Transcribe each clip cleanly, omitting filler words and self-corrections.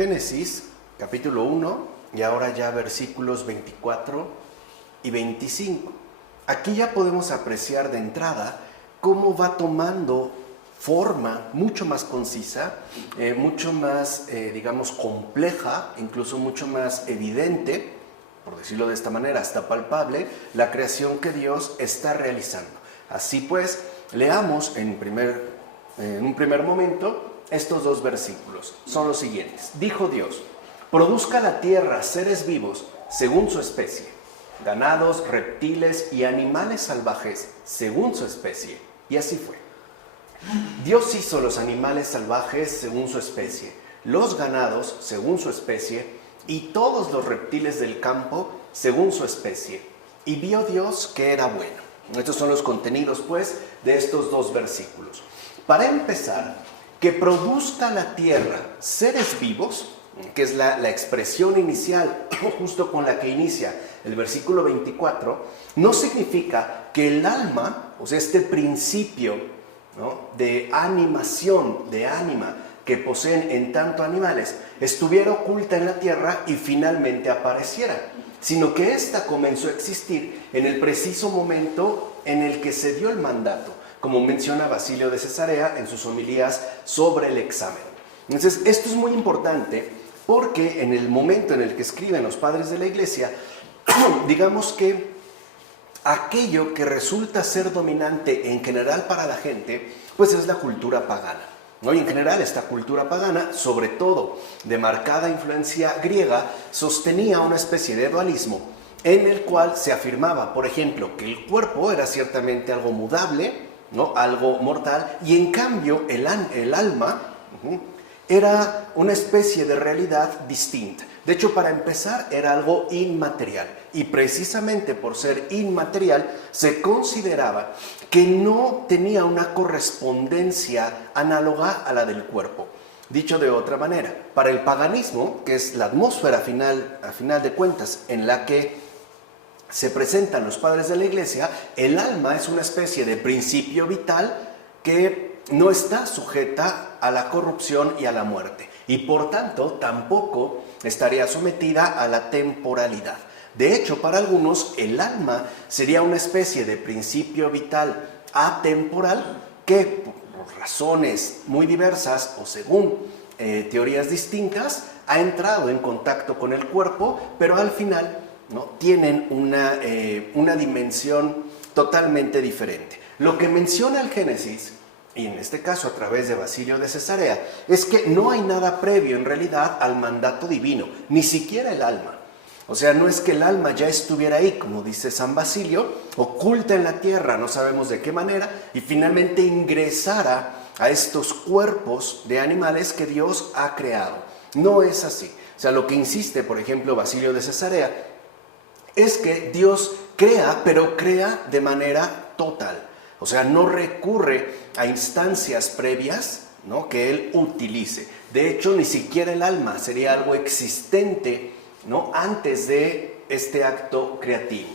Génesis, capítulo 1, y ahora ya versículos 24 y 25. Aquí ya podemos apreciar de entrada cómo va tomando forma mucho más concisa, mucho más, digamos, compleja, incluso mucho más evidente, por decirlo de esta manera, hasta palpable, la creación que Dios está realizando. Así pues, leamos en un primer momento estos dos versículos. Son los siguientes. Dijo Dios: produzca la tierra seres vivos según su especie, ganados, reptiles y animales salvajes según su especie. Y así fue. Dios hizo los animales salvajes según su especie, los ganados según su especie y todos los reptiles del campo según su especie. Y vio Dios que era bueno. Estos son los contenidos, pues, de estos dos versículos. Para empezar, que produzca la tierra seres vivos, que es la expresión inicial, justo con la que inicia el versículo 24, no significa que el alma, o sea, este principio, ¿no?, de animación, de ánima, que poseen en tanto animales, estuviera oculta en la tierra y finalmente apareciera, sino que ésta comenzó a existir en el preciso momento en el que se dio el mandato, como menciona Basilio de Cesarea en sus homilías sobre el examen. Entonces, esto es muy importante porque en el momento en el que escriben los padres de la Iglesia, digamos que aquello que resulta ser dominante en general para la gente, pues es la cultura pagana, ¿no? Y en general esta cultura pagana, sobre todo de marcada influencia griega, sostenía una especie de dualismo en el cual se afirmaba, por ejemplo, que el cuerpo era ciertamente algo mudable, ¿no?, algo mortal, y en cambio el alma era una especie de realidad distinta. De hecho, para empezar, era algo inmaterial, y precisamente por ser inmaterial se consideraba que no tenía una correspondencia análoga a la del cuerpo. Dicho de otra manera, para el paganismo, que es la atmósfera a final de cuentas en la que se presentan los padres de la Iglesia, el alma es una especie de principio vital que no está sujeta a la corrupción y a la muerte, y por tanto tampoco estaría sometida a la temporalidad. De hecho, para algunos el alma sería una especie de principio vital atemporal que, por razones muy diversas o según teorías distintas, ha entrado en contacto con el cuerpo, pero al final, ¿no?, tienen una dimensión totalmente diferente. Lo que menciona el Génesis, y en este caso a través de Basilio de Cesarea, es que no hay nada previo en realidad al mandato divino, ni siquiera el alma. O sea, no es que el alma ya estuviera ahí, como dice San Basilio, oculta en la tierra, no sabemos de qué manera, y finalmente ingresara a estos cuerpos de animales que Dios ha creado. No es así. O sea, lo que insiste, por ejemplo, Basilio de Cesarea, es que Dios crea, pero crea de manera total. O sea, no recurre a instancias previas, ¿no?, que Él utilice. De hecho, ni siquiera el alma sería algo existente, ¿no?, antes de este acto creativo.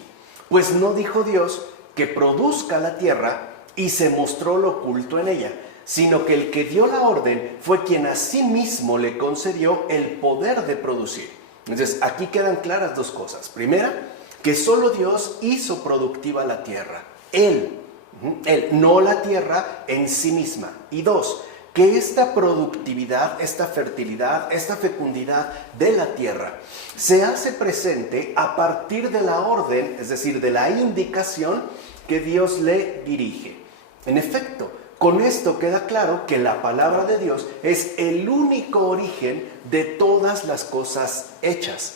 Pues no dijo Dios que produzca la tierra y se mostró lo oculto en ella, sino que el que dio la orden fue quien a sí mismo le concedió el poder de producir. Entonces, aquí quedan claras dos cosas. Primera, que solo Dios hizo productiva la tierra. Él, no la tierra en sí misma. Y dos, que esta productividad, esta fertilidad, esta fecundidad de la tierra se hace presente a partir de la orden, es decir, de la indicación que Dios le dirige. En efecto, con esto queda claro que la palabra de Dios es el único origen de todas las cosas hechas.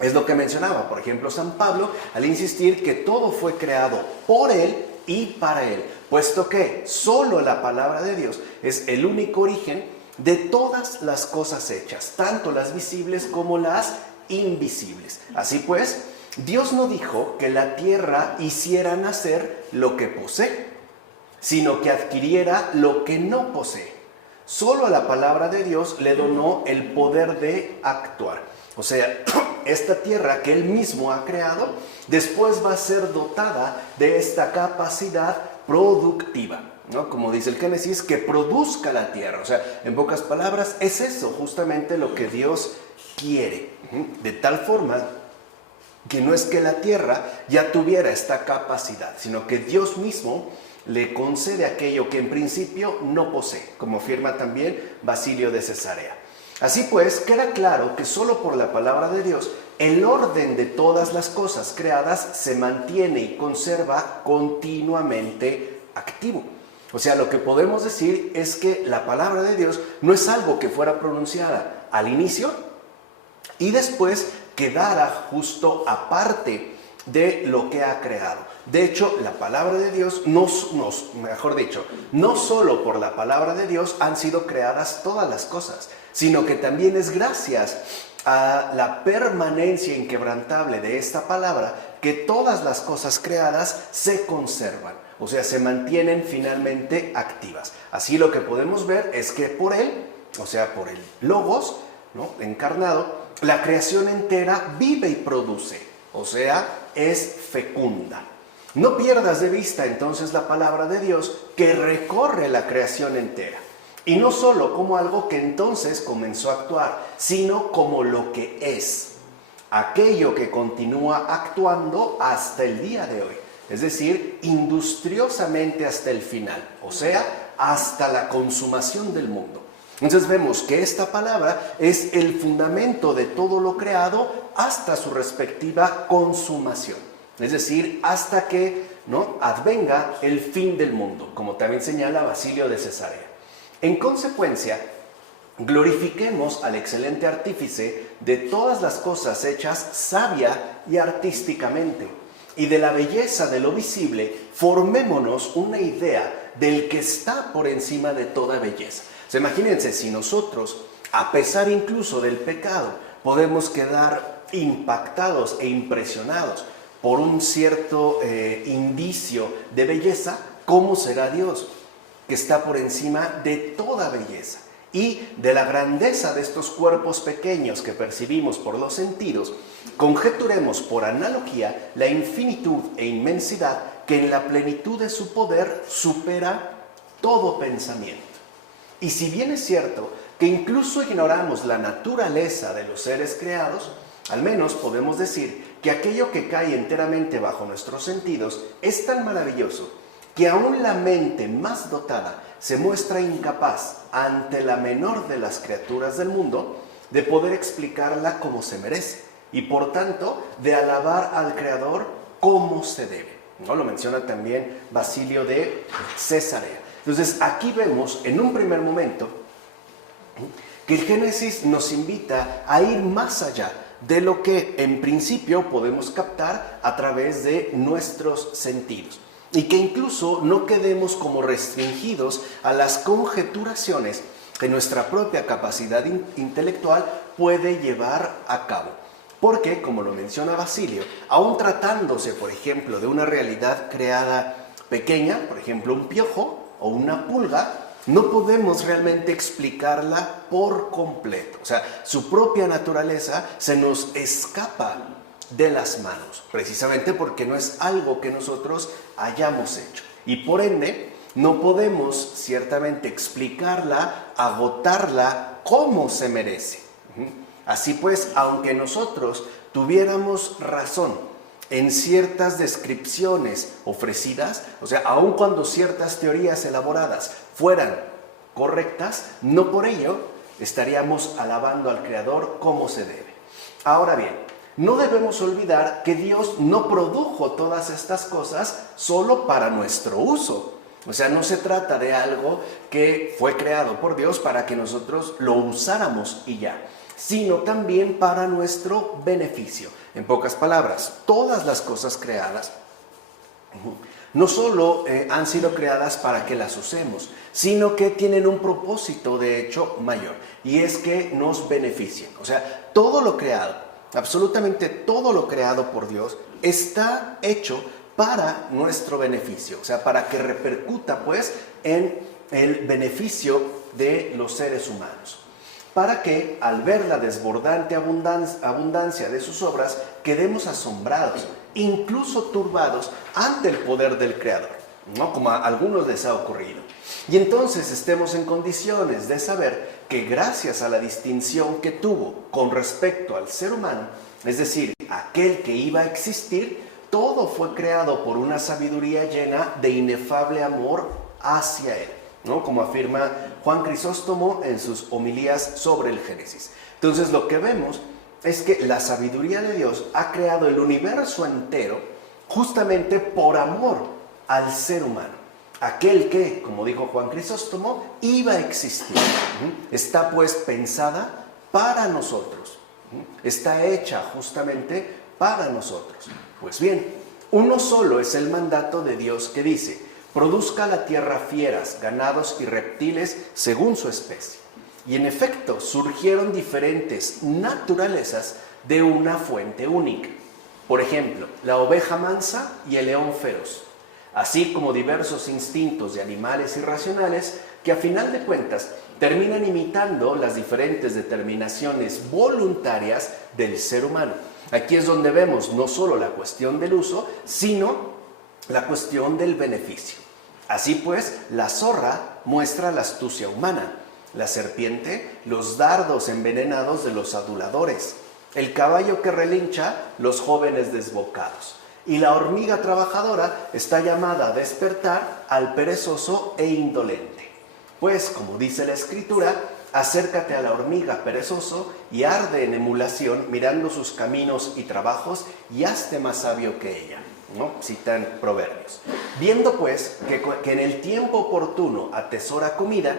Es lo que mencionaba, por ejemplo, San Pablo al insistir que todo fue creado por Él y para Él, puesto que solo la palabra de Dios es el único origen de todas las cosas hechas, tanto las visibles como las invisibles. Así pues, Dios no dijo que la tierra hiciera nacer lo que posee, sino que adquiriera lo que no posee. Solo a la palabra de Dios le donó el poder de actuar. O sea, esta tierra que Él mismo ha creado, después va a ser dotada de esta capacidad productiva. ¿no? Como dice el Génesis, que produzca la tierra. O sea, en pocas palabras, es eso justamente lo que Dios quiere. De tal forma que no es que la tierra ya tuviera esta capacidad, sino que Dios mismo le concede aquello que en principio no posee, como afirma también Basilio de Cesarea. Así pues, queda claro que solo por la palabra de Dios el orden de todas las cosas creadas se mantiene y conserva continuamente activo. O sea, lo que podemos decir es que la palabra de Dios no es algo que fuera pronunciada al inicio y después quedara justo aparte de lo que ha creado. De hecho, la palabra de Dios, no solo por la palabra de Dios han sido creadas todas las cosas, sino que también es gracias a la permanencia inquebrantable de esta palabra que todas las cosas creadas se conservan, o sea, se mantienen finalmente activas. Así lo que podemos ver es que por él, o sea, por el Logos, ¿no?, encarnado, la creación entera vive y produce, o sea, es fecunda. No pierdas de vista entonces la palabra de Dios que recorre la creación entera. Y no solo como algo que entonces comenzó a actuar, sino como lo que es. Aquello que continúa actuando hasta el día de hoy. Es decir, industriosamente hasta el final. O sea, hasta la consumación del mundo. Entonces vemos que esta palabra es el fundamento de todo lo creado hasta su respectiva consumación. Es decir, hasta que, ¿no?, advenga el fin del mundo, como también señala Basilio de Cesarea. En consecuencia, glorifiquemos al excelente artífice de todas las cosas hechas sabia y artísticamente, y de la belleza de lo visible formémonos una idea del que está por encima de toda belleza. O sea, imagínense si nosotros, a pesar incluso del pecado, podemos quedar impactados e impresionados por un cierto indicio de belleza, ¿cómo será Dios, que está por encima de toda belleza? Y de la grandeza de estos cuerpos pequeños que percibimos por los sentidos, conjeturemos por analogía la infinitud e inmensidad que en la plenitud de su poder supera todo pensamiento. Y si bien es cierto que incluso ignoramos la naturaleza de los seres creados, al menos podemos decir que aquello que cae enteramente bajo nuestros sentidos es tan maravilloso que aún la mente más dotada se muestra incapaz ante la menor de las criaturas del mundo de poder explicarla como se merece y por tanto de alabar al Creador como se debe, ¿no? Lo menciona también Basilio de Cesarea. Entonces aquí vemos en un primer momento que el Génesis nos invita a ir más allá de lo que en principio podemos captar a través de nuestros sentidos. Y que incluso no quedemos como restringidos a las conjeturaciones que nuestra propia capacidad intelectual puede llevar a cabo. Porque, como lo menciona Basilio, aún tratándose, por ejemplo, de una realidad creada pequeña, por ejemplo, un piojo o una pulga, no podemos realmente explicarla por completo. O sea, su propia naturaleza se nos escapa de las manos, precisamente porque no es algo que nosotros hayamos hecho. Y por ende, no podemos ciertamente explicarla, agotarla como se merece. Así pues, aunque nosotros tuviéramos razón en ciertas descripciones ofrecidas, o sea, aun cuando ciertas teorías elaboradas fueran correctas, no por ello estaríamos alabando al Creador como se debe. Ahora bien, no debemos olvidar que Dios no produjo todas estas cosas solo para nuestro uso. O sea, no se trata de algo que fue creado por Dios para que nosotros lo usáramos y ya, sino también para nuestro beneficio. En pocas palabras, todas las cosas creadas no solo han sido creadas para que las usemos, sino que tienen un propósito de hecho mayor, y es que nos beneficien. O sea, todo lo creado, absolutamente todo lo creado por Dios está hecho para nuestro beneficio, o sea, para que repercuta pues en el beneficio de los seres humanos, para que al ver la desbordante abundancia de sus obras quedemos asombrados, incluso turbados ante el poder del Creador. ¿no? Como a algunos les ha ocurrido. Y entonces estemos en condiciones de saber que gracias a la distinción que tuvo con respecto al ser humano, es decir, aquel que iba a existir, todo fue creado por una sabiduría llena de inefable amor hacia él, ¿no? Como afirma Juan Crisóstomo en sus homilías sobre el Génesis. Entonces lo que vemos es que la sabiduría de Dios ha creado el universo entero justamente por amor al ser humano. Aquel que, como dijo Juan Crisóstomo, iba a existir. Está pues pensada para nosotros. Está hecha justamente para nosotros. Pues bien, uno solo es el mandato de Dios que dice: produzca la tierra fieras, ganados y reptiles según su especie. Y en efecto, surgieron diferentes naturalezas de una fuente única. Por ejemplo, la oveja mansa y el león feroz, así como diversos instintos de animales irracionales que a final de cuentas terminan imitando las diferentes determinaciones voluntarias del ser humano. Aquí es donde vemos no solo la cuestión del uso, sino la cuestión del beneficio. Así pues, la zorra muestra la astucia humana, la serpiente los dardos envenenados de los aduladores, el caballo que relincha los jóvenes desbocados, y la hormiga trabajadora está llamada a despertar al perezoso e indolente. Pues, como dice la Escritura, acércate a la hormiga, perezoso, y arde en emulación mirando sus caminos y trabajos, y hazte más sabio que ella, ¿no? Citan Proverbios. Viendo pues que en el tiempo oportuno atesora comida,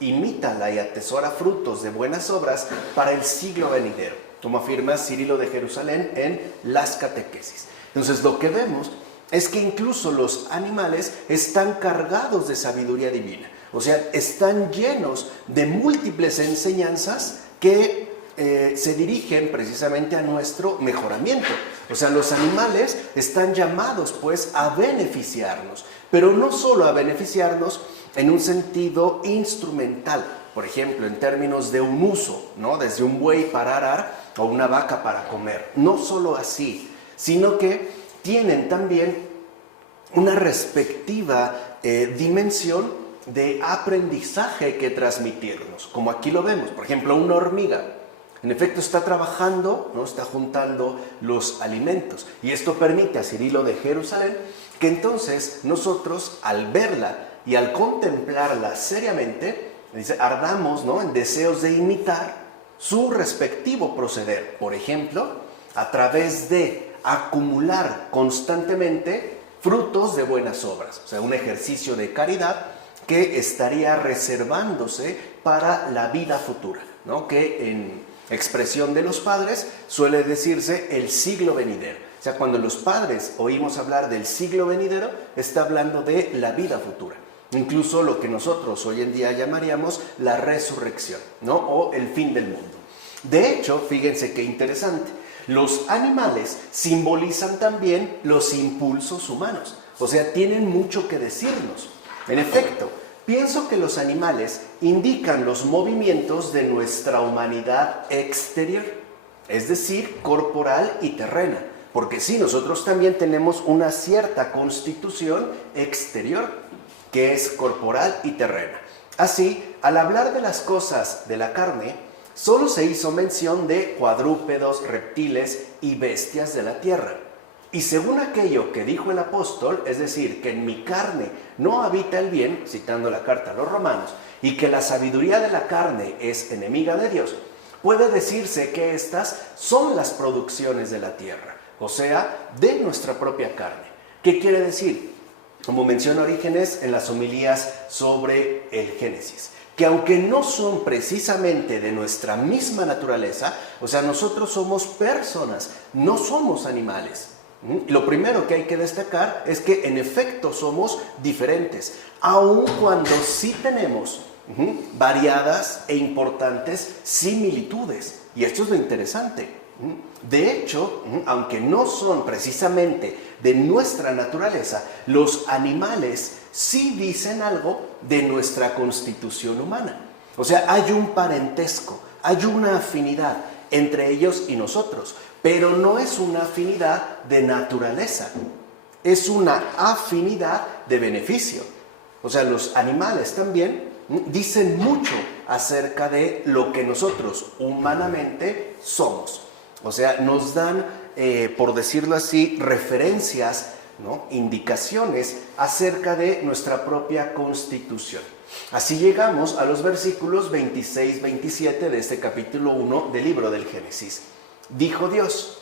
imítala y atesora frutos de buenas obras para el siglo venidero, como afirma Cirilo de Jerusalén en Las Catequesis. Entonces lo que vemos es que incluso los animales están cargados de sabiduría divina. O sea, están llenos de múltiples enseñanzas que se dirigen precisamente a nuestro mejoramiento. O sea, los animales están llamados pues a beneficiarnos, pero no solo a beneficiarnos en un sentido instrumental, por ejemplo, en términos de un uso, ¿no? Desde un buey para arar o una vaca para comer. No solo así, sino que tienen también una respectiva dimensión de aprendizaje que transmitirnos, como aquí lo vemos. Por ejemplo, una hormiga, en efecto, está trabajando, ¿no? Está juntando los alimentos, y esto permite a Cirilo de Jerusalén que entonces nosotros, al verla y al contemplarla seriamente, dice, ardamos, ¿no? En deseos de imitar su respectivo proceder. Por ejemplo, a través de acumular constantemente frutos de buenas obras, o sea, un ejercicio de caridad que estaría reservándose para la vida futura, ¿no? Que en expresión de los padres suele decirse el siglo venidero. O sea, cuando los padres oímos hablar del siglo venidero, está hablando de la vida futura. Incluso lo que nosotros hoy en día llamaríamos la resurrección, ¿no? O el fin del mundo. De hecho, fíjense qué interesante, los animales simbolizan también los impulsos humanos, o sea, tienen mucho que decirnos. En efecto, pienso que los animales indican los movimientos de nuestra humanidad exterior, es decir, corporal y terrena, porque sí, nosotros también tenemos una cierta constitución exterior, que es corporal y terrena. Así, al hablar de las cosas de la carne, solo se hizo mención de cuadrúpedos, reptiles y bestias de la tierra. Y según aquello que dijo el apóstol, es decir, que en mi carne no habita el bien, citando la carta a los romanos, y que la sabiduría de la carne es enemiga de Dios, puede decirse que estas son las producciones de la tierra, o sea, de nuestra propia carne. ¿Qué quiere decir? Como menciona Orígenes en las homilías sobre el Génesis, que aunque no son precisamente de nuestra misma naturaleza, o sea, nosotros somos personas, no somos animales. Lo primero que hay que destacar es que en efecto somos diferentes, aun cuando sí tenemos variadas e importantes similitudes. Y esto es lo interesante. De hecho, aunque no son precisamente de nuestra naturaleza, los animales sí dicen algo de nuestra constitución humana. O sea, hay un parentesco, hay una afinidad entre ellos y nosotros, pero no es una afinidad de naturaleza, es una afinidad de beneficio. O sea, los animales también dicen mucho acerca de lo que nosotros humanamente somos. O sea, nos dan, por decirlo así, referencias, ¿no? Indicaciones acerca de nuestra propia constitución. Así llegamos a los versículos 26-27 de este capítulo 1 del libro del Génesis. Dijo Dios,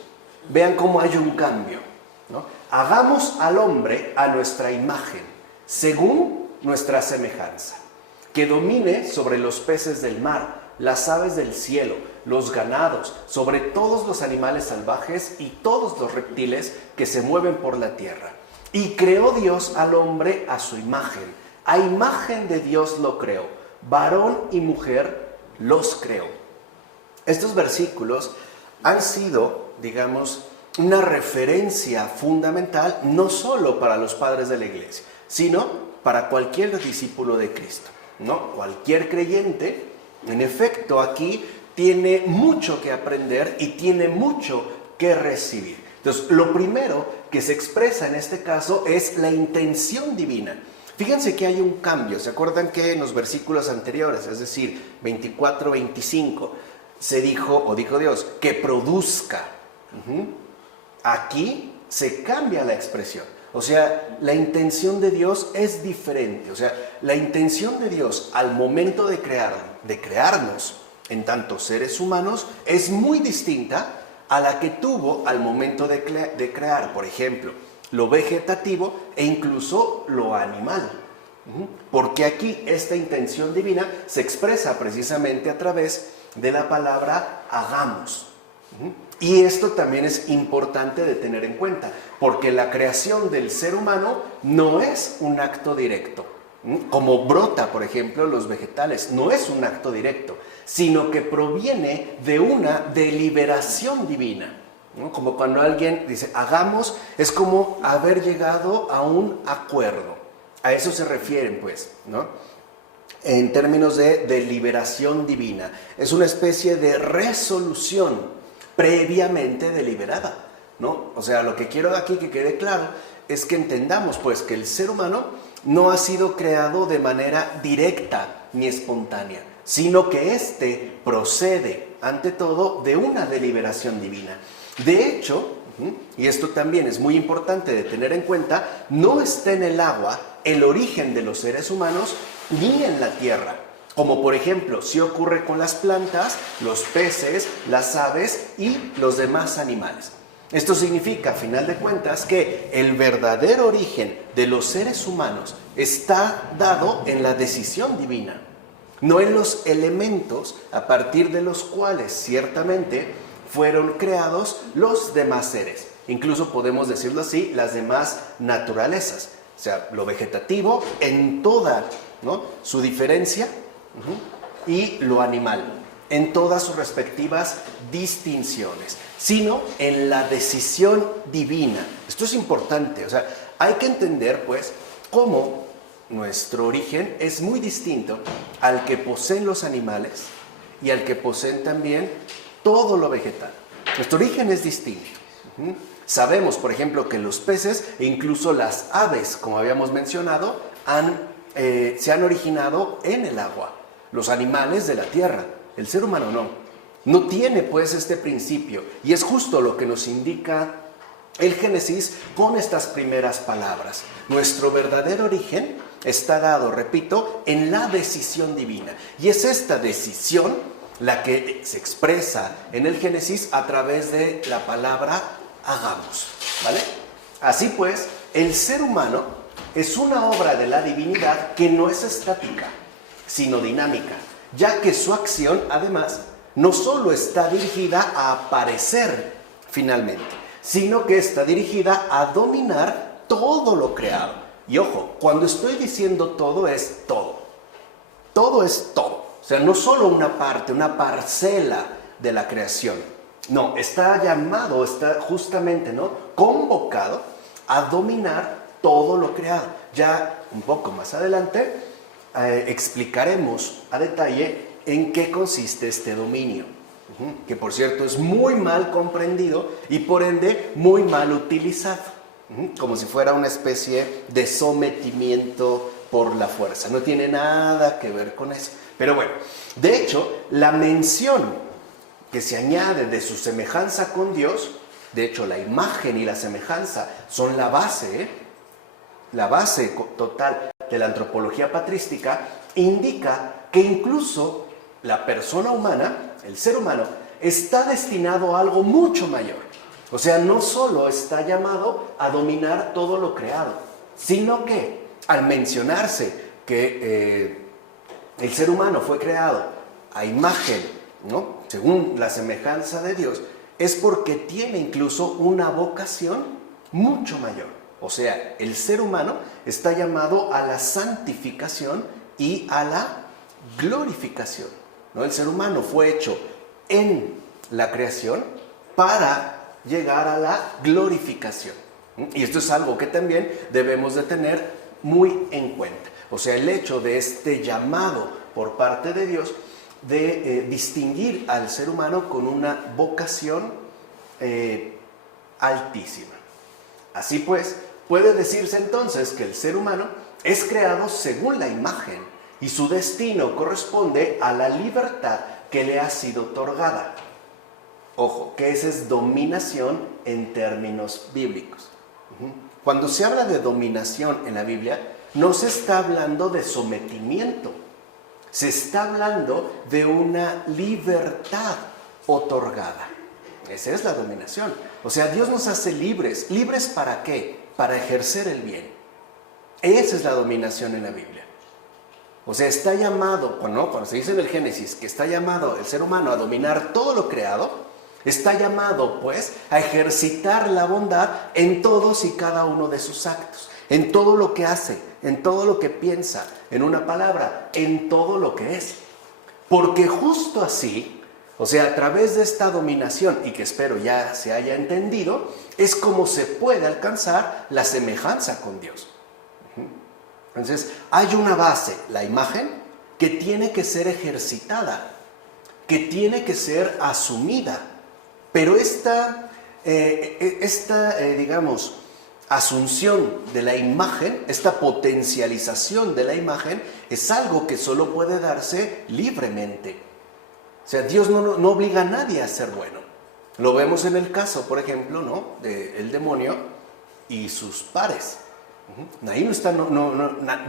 vean cómo hay un cambio, ¿no? Hagamos al hombre a nuestra imagen, según nuestra semejanza, que domine sobre los peces del mar, las aves del cielo, los ganados, sobre todos los animales salvajes y todos los reptiles que se mueven por la tierra. Y creó Dios al hombre a su imagen. A imagen de Dios lo creó. Varón y mujer los creó. Estos versículos han sido, digamos, una referencia fundamental no solo para los padres de la iglesia, sino para cualquier discípulo de Cristo, ¿no? Cualquier creyente, en efecto, aquí tiene mucho que aprender y tiene mucho que recibir. Entonces, lo primero que se expresa en este caso es la intención divina. Fíjense que hay un cambio. ¿Se acuerdan que en los versículos anteriores, es decir, 24-25, se dijo, o dijo Dios, que produzca? Aquí se cambia la expresión. O sea, la intención de Dios es diferente. O sea, la intención de Dios al momento de crearnos en tanto seres humanos es muy distinta a la que tuvo al momento de crear, por ejemplo, lo vegetativo e incluso lo animal. Porque aquí esta intención divina se expresa precisamente a través de la palabra hagamos. Y esto también es importante de tener en cuenta, porque la creación del ser humano no es un acto directo. Como brota, por ejemplo, los vegetales, no es un acto directo, sino que proviene de una deliberación divina, ¿no? Como cuando alguien dice, hagamos, es como haber llegado a un acuerdo. A eso se refieren, pues, ¿no? En términos de deliberación divina. Es una especie de resolución previamente deliberada, ¿no? O sea, lo que quiero aquí que quede claro es que entendamos, pues, que el ser humano no ha sido creado de manera directa ni espontánea, sino que éste procede, ante todo, de una deliberación divina. De hecho, y esto también es muy importante de tener en cuenta, no está en el agua el origen de los seres humanos ni en la tierra. Como por ejemplo, sí ocurre con las plantas, los peces, las aves y los demás animales. Esto significa, a final de cuentas, que el verdadero origen de los seres humanos está dado en la decisión divina, no en los elementos a partir de los cuales ciertamente fueron creados los demás seres. Incluso podemos decirlo así, las demás naturalezas. O sea, lo vegetativo en toda, ¿no?, su diferencia, y lo animal en todas sus respectivas distinciones, sino en la decisión divina. Esto es importante. O sea, hay que entender, pues, cómo nuestro origen es muy distinto al que poseen los animales y al que poseen también todo lo vegetal. Nuestro origen es distinto. Sabemos, por ejemplo, que los peces e incluso las aves, como habíamos mencionado, se han originado en el agua. Los animales de la tierra, el ser humano no. No tiene, pues, este principio. Y es justo lo que nos indica el Génesis con estas primeras palabras. Nuestro verdadero origen está dado, repito, en la decisión divina. Y es esta decisión la que se expresa en el Génesis a través de la palabra hagamos, ¿vale? Así pues, el ser humano es una obra de la divinidad que no es estática, sino dinámica, ya que su acción, además, no solo está dirigida a aparecer finalmente, sino que está dirigida a dominar todo lo creado. Y ojo, cuando estoy diciendo todo, es todo. Todo es todo. O sea, no solo una parte, una parcela de la creación. No, está llamado, está justamente, ¿no?, convocado a dominar todo lo creado. Ya un poco más adelante explicaremos a detalle en qué consiste este dominio, que por cierto es muy mal comprendido y por ende muy mal utilizado. como si fuera una especie de sometimiento por la fuerza. No tiene nada que ver con eso. Pero bueno, de hecho, la mención que se añade de su semejanza con Dios, de hecho, la imagen y la semejanza son la base total de la antropología patrística, indica que incluso la persona humana, el ser humano, está destinado a algo mucho mayor. O sea, no solo está llamado a dominar todo lo creado, sino que al mencionarse que el ser humano fue creado a imagen, ¿no?, según la semejanza de Dios, es porque tiene incluso una vocación mucho mayor. O sea, el ser humano está llamado a la santificación y a la glorificación, ¿no? El ser humano fue hecho en la creación para llegar a la glorificación. Y esto es algo que también debemos de tener muy en cuenta. O sea, el hecho de este llamado por parte de Dios de distinguir al ser humano con una vocación altísima. Así pues, puede decirse entonces que el ser humano es creado según la imagen y su destino corresponde a la libertad que le ha sido otorgada. Ojo, que esa es dominación en términos bíblicos. Cuando se habla de dominación en la Biblia, no se está hablando de sometimiento, se está hablando de una libertad otorgada. Esa es la dominación. O sea, Dios nos hace libres. ¿Libres para qué? Para ejercer el bien. Esa es la dominación en la Biblia. O sea, está llamado, cuando se dice en el Génesis que está llamado el ser humano a dominar todo lo creado, está llamado, pues, a ejercitar la bondad en todos y cada uno de sus actos, en todo lo que hace, en todo lo que piensa, en una palabra, en todo lo que es. Porque justo así, o sea, a través de esta dominación, y que espero ya se haya entendido, es como se puede alcanzar la semejanza con Dios. Entonces, hay una base, la imagen, que tiene que ser ejercitada, que tiene que ser asumida. Pero esta digamos, asunción de la imagen, esta potencialización de la imagen, es algo que solo puede darse libremente. O sea, Dios no obliga a nadie a ser bueno. Lo vemos en el caso, por ejemplo, ¿no?, del demonio y sus pares. Ahí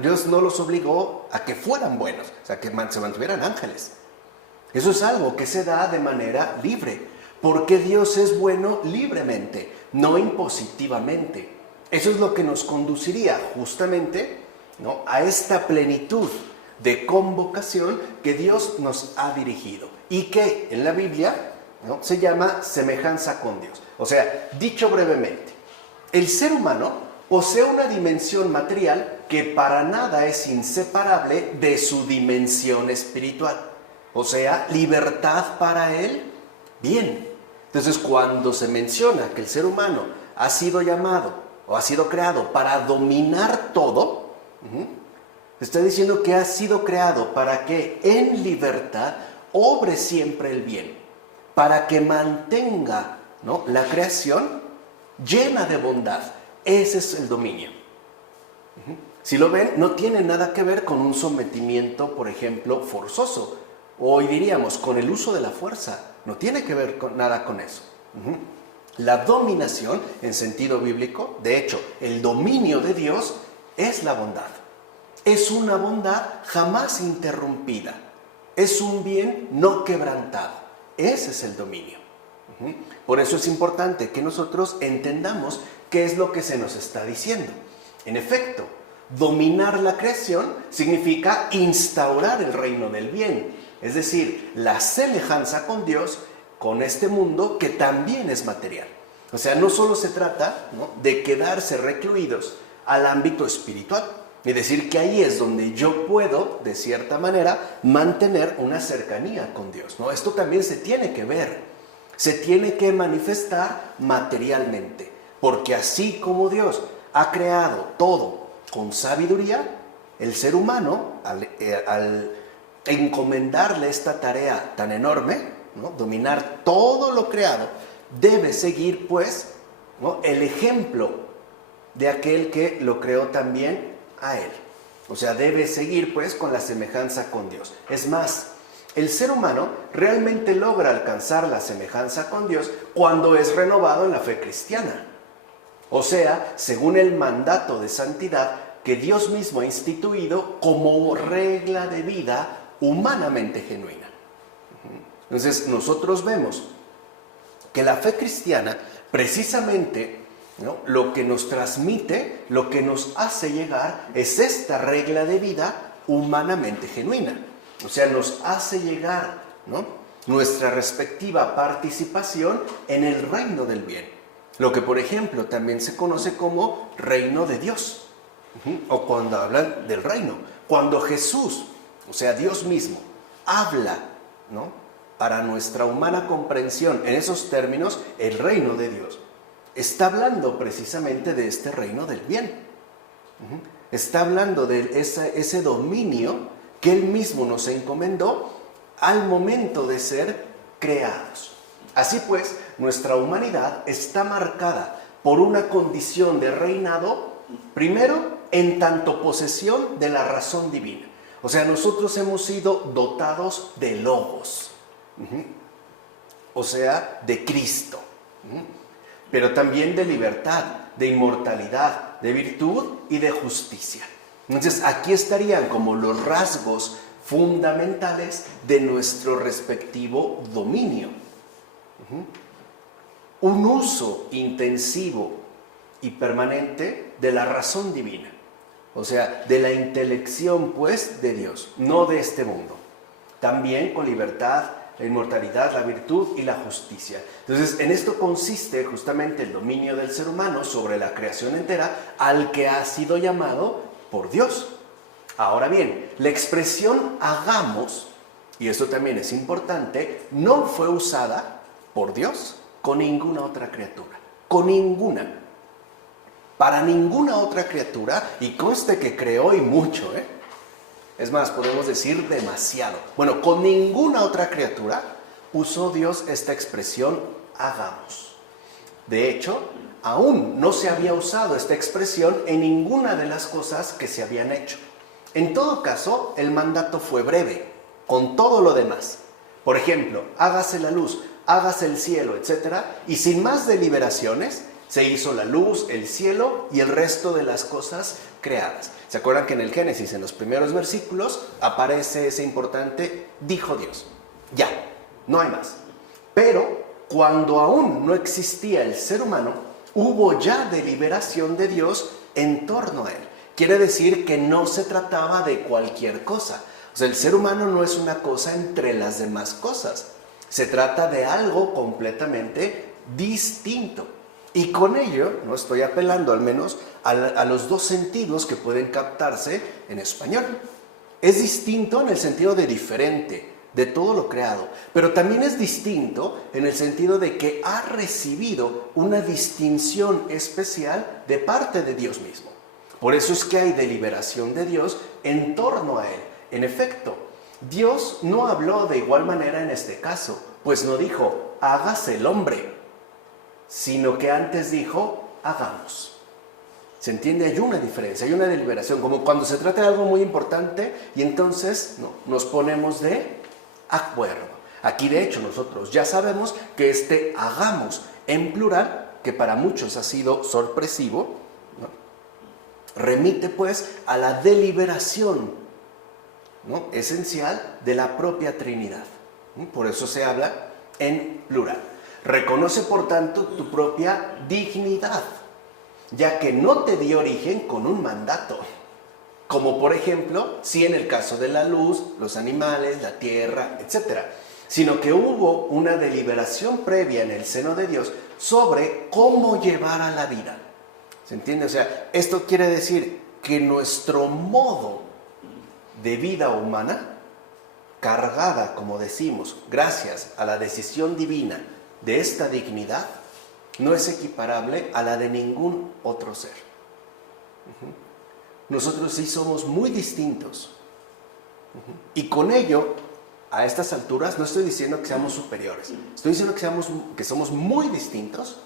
Dios no los obligó a que fueran buenos, o sea, que se mantuvieran ángeles. Eso es algo que se da de manera libre, porque Dios es bueno libremente, no impositivamente. Eso es lo que nos conduciría justamente, ¿no?, a esta plenitud de convocación que Dios nos ha dirigido y que en la Biblia, ¿no?, se llama semejanza con Dios. O sea, dicho brevemente, el ser humano posee una dimensión material que para nada es inseparable de su dimensión espiritual. O sea, libertad para él, bien. Entonces, cuando se menciona que el ser humano ha sido llamado o ha sido creado para dominar todo, está diciendo que ha sido creado para que en libertad obre siempre el bien, para que mantenga, ¿no?, la creación llena de bondad. Ese es el dominio. Si lo ven, no tiene nada que ver con un sometimiento, por ejemplo, forzoso. Hoy diríamos, con el uso de la fuerza. No tiene que ver nada con eso. La dominación, en sentido bíblico, de hecho, el dominio de Dios es la bondad. Es una bondad jamás interrumpida. Es un bien no quebrantado. Ese es el dominio. Por eso es importante que nosotros entendamos qué es lo que se nos está diciendo. En efecto, dominar la creación significa instaurar el reino del bien, es decir, la semejanza con Dios, con este mundo que también es material. O sea, no solo se trata, ¿no?, de quedarse recluidos al ámbito espiritual, y decir que ahí es donde yo puedo, de cierta manera, mantener una cercanía con Dios, ¿no? Esto también se tiene que ver, se tiene que manifestar materialmente. Porque así como Dios ha creado todo con sabiduría, el ser humano, al encomendarle esta tarea tan enorme, ¿no?, dominar todo lo creado, debe seguir, pues, ¿no?, el ejemplo de aquel que lo creó también a él. O sea, debe seguir pues con la semejanza con Dios. Es más, el ser humano realmente logra alcanzar la semejanza con Dios cuando es renovado en la fe cristiana. O sea, según el mandato de santidad que Dios mismo ha instituido como regla de vida humanamente genuina. Entonces, nosotros vemos que la fe cristiana, precisamente, ¿no?, lo que nos transmite, lo que nos hace llegar, es esta regla de vida humanamente genuina. O sea, nos hace llegar, ¿no?, nuestra respectiva participación en el reino del bien. Lo que, por ejemplo, también se conoce como reino de Dios. O cuando hablan del reino. Cuando Jesús, o sea, Dios mismo, habla, ¿no?, para nuestra humana comprensión en esos términos, el reino de Dios, está hablando precisamente de este reino del bien. Está hablando de ese dominio que Él mismo nos encomendó al momento de ser creados. Así pues, nuestra humanidad está marcada por una condición de reinado, primero, en tanto posesión de la razón divina. O sea, nosotros hemos sido dotados de logos, o sea, de Cristo, pero también de libertad, de inmortalidad, de virtud y de justicia. Entonces, aquí estarían como los rasgos fundamentales de nuestro respectivo dominio. Un uso intensivo y permanente de la razón divina, o sea, de la intelección, pues, de Dios, no de este mundo. También con libertad, la inmortalidad, la virtud y la justicia. Entonces, en esto consiste justamente el dominio del ser humano sobre la creación entera, al que ha sido llamado por Dios. Ahora bien, la expresión hagamos, y esto también es importante, no fue usada por Dios con ninguna otra criatura, con ninguna. Para ninguna otra criatura, y conste que creó y mucho, es más, podemos decir demasiado. Bueno, con ninguna otra criatura usó Dios esta expresión hagamos. De hecho, aún no se había usado esta expresión en ninguna de las cosas que se habían hecho. En todo caso, el mandato fue breve, con todo lo demás. Por ejemplo, hágase la luz, hágase el cielo, etc. Y sin más deliberaciones, se hizo la luz, el cielo y el resto de las cosas creadas. ¿Se acuerdan que en el Génesis, en los primeros versículos, aparece ese importante dijo Dios? Ya, no hay más. Pero cuando aún no existía el ser humano, hubo ya deliberación de Dios en torno a él. Quiere decir que no se trataba de cualquier cosa. O sea, el ser humano no es una cosa entre las demás cosas. Se trata de algo completamente distinto. Y con ello, no estoy apelando al menos a los dos sentidos que pueden captarse en español. Es distinto en el sentido de diferente, de todo lo creado, pero también es distinto en el sentido de que ha recibido una distinción especial de parte de Dios mismo. Por eso es que hay deliberación de Dios en torno a él. En efecto, Dios no habló de igual manera en este caso, pues no dijo, hágase el hombre, sino que antes dijo, hagamos. ¿Se entiende? Hay una diferencia, hay una deliberación, como cuando se trata de algo muy importante y entonces nos ponemos de acuerdo. Aquí de hecho nosotros ya sabemos que este hagamos en plural, que para muchos ha sido sorpresivo, ¿no?, remite pues a la deliberación, ¿no?, esencial de la propia Trinidad. Por eso se habla en plural. Reconoce, por tanto, tu propia dignidad, ya que no te dio origen con un mandato, como por ejemplo, si en el caso de la luz, los animales, la tierra, etc., sino que hubo una deliberación previa en el seno de Dios sobre cómo llevar a la vida. ¿Se entiende? O sea, esto quiere decir que nuestro modo de vida humana, cargada, como decimos, gracias a la decisión divina de esta dignidad, no es equiparable a la de ningún otro ser. Nosotros sí somos muy distintos. Y con ello, a estas alturas, no estoy diciendo que seamos superiores. Estoy diciendo que somos muy distintos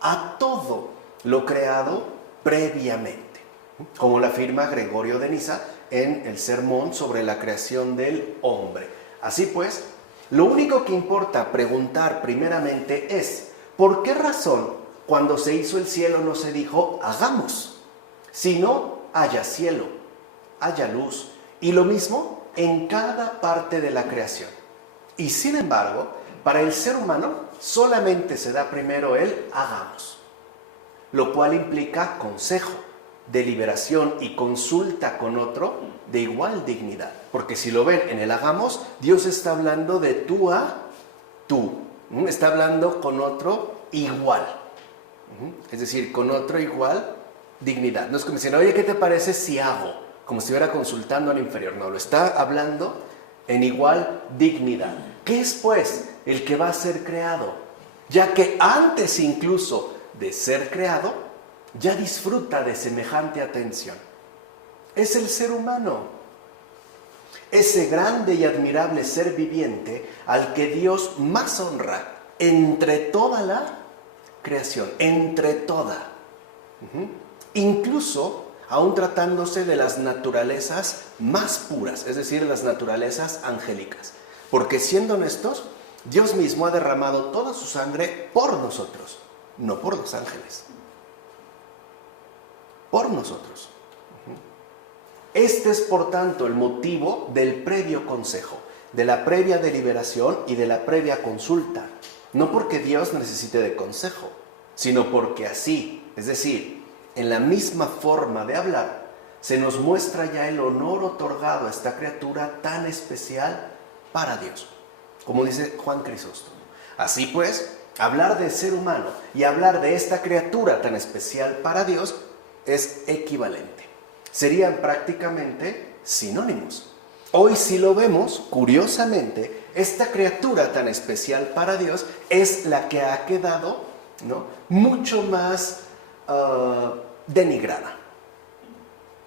a todo lo creado previamente, como lo afirma Gregorio de Niza en el sermón sobre la creación del hombre. Así pues, lo único que importa preguntar primeramente es, ¿por qué razón cuando se hizo el cielo no se dijo hagamos? Sino haya cielo, haya luz, y lo mismo en cada parte de la creación. Y sin embargo, para el ser humano solamente se da primero el hagamos, lo cual implica consejo, deliberación y consulta con otro de igual dignidad. Porque si lo ven en el hagamos, Dios está hablando de tú a tú, está hablando con otro igual, es decir, con otro igual dignidad. No es como diciendo, oye, ¿qué te parece si hago? Como si estuviera consultando al inferior. No, lo está hablando en igual dignidad. ¿Qué es pues el que va a ser creado? Ya que antes incluso de ser creado, ya disfruta de semejante atención. Es el ser humano, ese grande y admirable ser viviente al que Dios más honra entre toda la creación, entre toda. Incluso aún tratándose de las naturalezas más puras, es decir, las naturalezas angélicas. Porque siendo honestos, Dios mismo ha derramado toda su sangre por nosotros, no por los ángeles, por nosotros. Este es, por tanto, el motivo del previo consejo, de la previa deliberación y de la previa consulta. No porque Dios necesite de consejo, sino porque así, es decir, en la misma forma de hablar, se nos muestra ya el honor otorgado a esta criatura tan especial para Dios, como dice Juan Crisóstomo. Así pues, hablar de ser humano y hablar de esta criatura tan especial para Dios es equivalente. Serían prácticamente sinónimos. Hoy, si lo vemos, curiosamente, esta criatura tan especial para Dios es la que ha quedado, ¿no?, mucho más denigrada.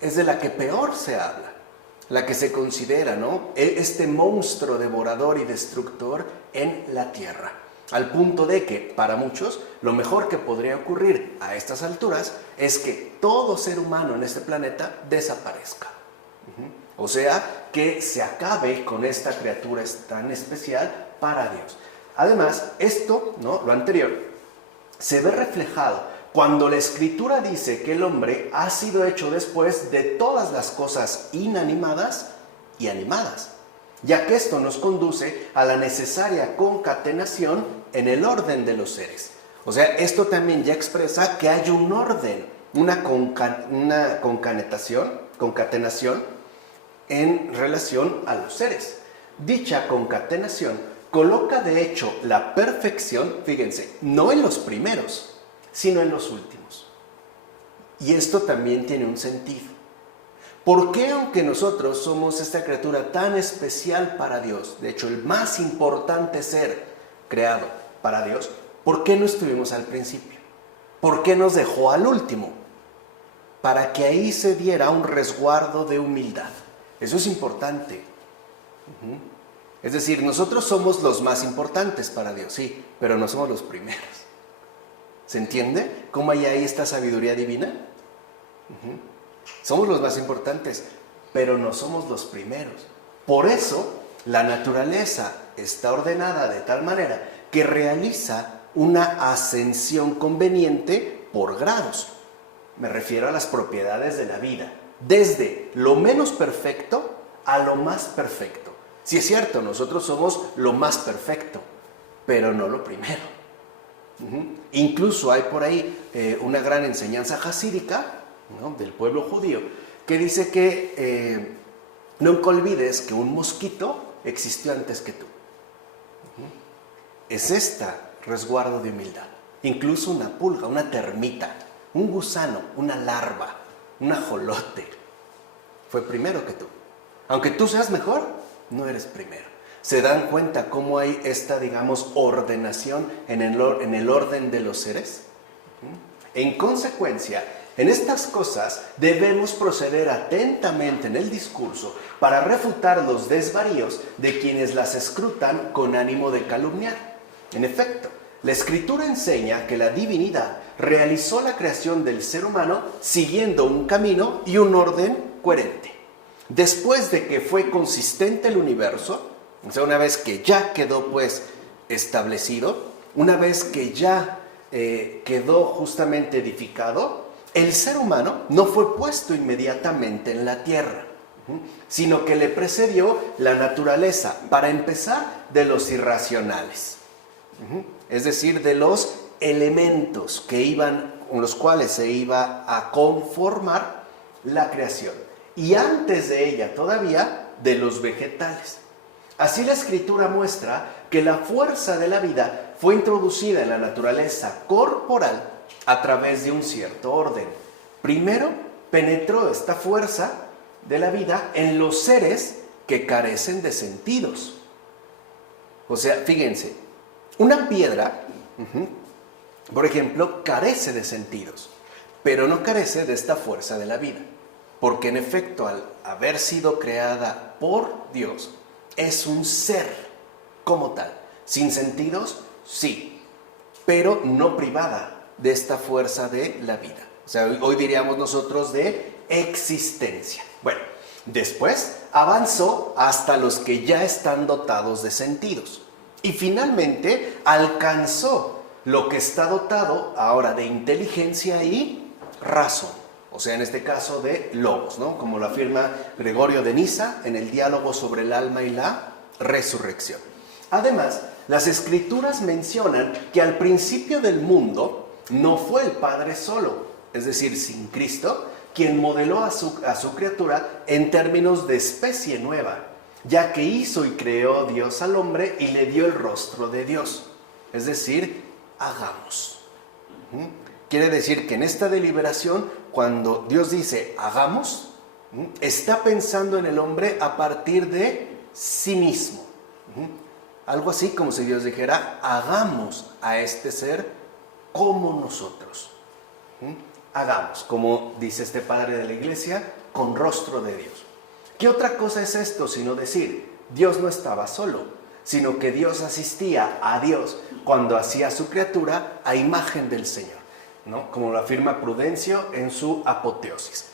Es de la que peor se habla, la que se considera, ¿no?, este monstruo devorador y destructor en la tierra. Al punto de que, para muchos, lo mejor que podría ocurrir a estas alturas es que todo ser humano en este planeta desaparezca. O sea, que se acabe con esta criatura tan especial para Dios. Además, esto, ¿no?, lo anterior, se ve reflejado cuando la Escritura dice que el hombre ha sido hecho después de todas las cosas inanimadas y animadas, ya que esto nos conduce a la necesaria concatenación en el orden de los seres. O sea, esto también ya expresa que hay un orden, una concatenación en relación a los seres. Dicha concatenación coloca de hecho la perfección, fíjense, no en los primeros, sino en los últimos. Y esto también tiene un sentido. ¿Por qué, aunque nosotros somos esta criatura tan especial para Dios, de hecho el más importante ser creado para Dios, por qué no estuvimos al principio? ¿Por qué nos dejó al último? Para que ahí se diera un resguardo de humildad. Eso es importante. Es decir, nosotros somos los más importantes para Dios, sí, pero no somos los primeros. ¿Se entiende cómo hay ahí esta sabiduría divina? Somos los más importantes, pero no somos los primeros. Por eso, la naturaleza está ordenada de tal manera que realiza una ascensión conveniente por grados. Me refiero a las propiedades de la vida, desde lo menos perfecto a lo más perfecto. Sí es cierto, nosotros somos lo más perfecto, pero no lo primero. Incluso hay por ahí una gran enseñanza jasídica, ¿no?, del pueblo judío, que dice que nunca olvides que un mosquito existió antes que tú. Es resguardo de humildad. Incluso una pulga, una termita, un gusano, una larva, un ajolote, fue primero que tú. Aunque tú seas mejor, no eres primero. ¿Se dan cuenta cómo hay esta, digamos, ordenación en el orden de los seres? En consecuencia, en estas cosas debemos proceder atentamente en el discurso para refutar los desvaríos de quienes las escrutan con ánimo de calumniar. En efecto, La Escritura enseña que la divinidad realizó la creación del ser humano siguiendo un camino y un orden coherente. Después de que fue consistente el universo, o sea, una vez que ya quedó pues establecido, una vez que ya quedó justamente edificado, el ser humano no fue puesto inmediatamente en la tierra, sino que le precedió la naturaleza, para empezar, de los irracionales. Es decir, de los elementos con los cuales se iba a conformar la creación. Y antes de ella todavía, de los vegetales. Así la Escritura muestra que la fuerza de la vida fue introducida en la naturaleza corporal a través de un cierto orden. Primero penetró esta fuerza de la vida en los seres que carecen de sentidos. O sea, fíjense, una piedra, por ejemplo, carece de sentidos, pero no carece de esta fuerza de la vida, porque en efecto, al haber sido creada por Dios, es un ser como tal. Sin sentidos, sí, pero no privada de esta fuerza de la vida. O sea, hoy diríamos nosotros de existencia. Bueno, después avanzó hasta los que ya están dotados de sentidos. Y finalmente alcanzó lo que está dotado ahora de inteligencia y razón. O sea, en este caso de logos, ¿no? Como lo afirma Gregorio de Niza en el diálogo sobre el alma y la resurrección. Además, las Escrituras mencionan que al principio del mundo no fue el Padre solo, es decir, sin Cristo, quien modeló a su criatura en términos de especie nueva, ya que hizo y creó Dios al hombre y le dio el rostro de Dios. Es decir, hagamos. Quiere decir que en esta deliberación, cuando Dios dice hagamos, está pensando en el hombre a partir de sí mismo. Algo así como si Dios dijera, hagamos a este ser como nosotros. Hagamos, como dice este padre de la iglesia, con rostro de Dios. ¿Qué otra cosa es esto sino decir, Dios no estaba solo, sino que Dios asistía a Dios cuando hacía su criatura a imagen del Señor, ¿no? Como lo afirma Prudencio en su Apoteosis.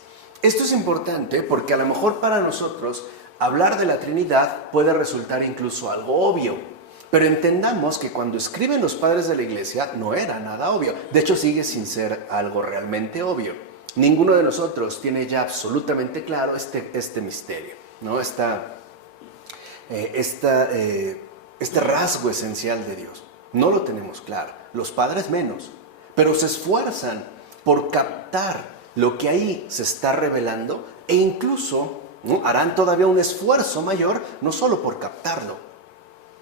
Esto es importante porque a lo mejor para nosotros hablar de la Trinidad puede resultar incluso algo obvio, pero entendamos que cuando escriben los padres de la iglesia no era nada obvio. De hecho, sigue sin ser algo realmente obvio. Ninguno de nosotros tiene ya absolutamente claro este misterio, ¿no? Este rasgo esencial de Dios. No lo tenemos claro. Los padres menos, pero se esfuerzan por captar lo que ahí se está revelando e incluso, ¿no?, harán todavía un esfuerzo mayor, no solo por captarlo,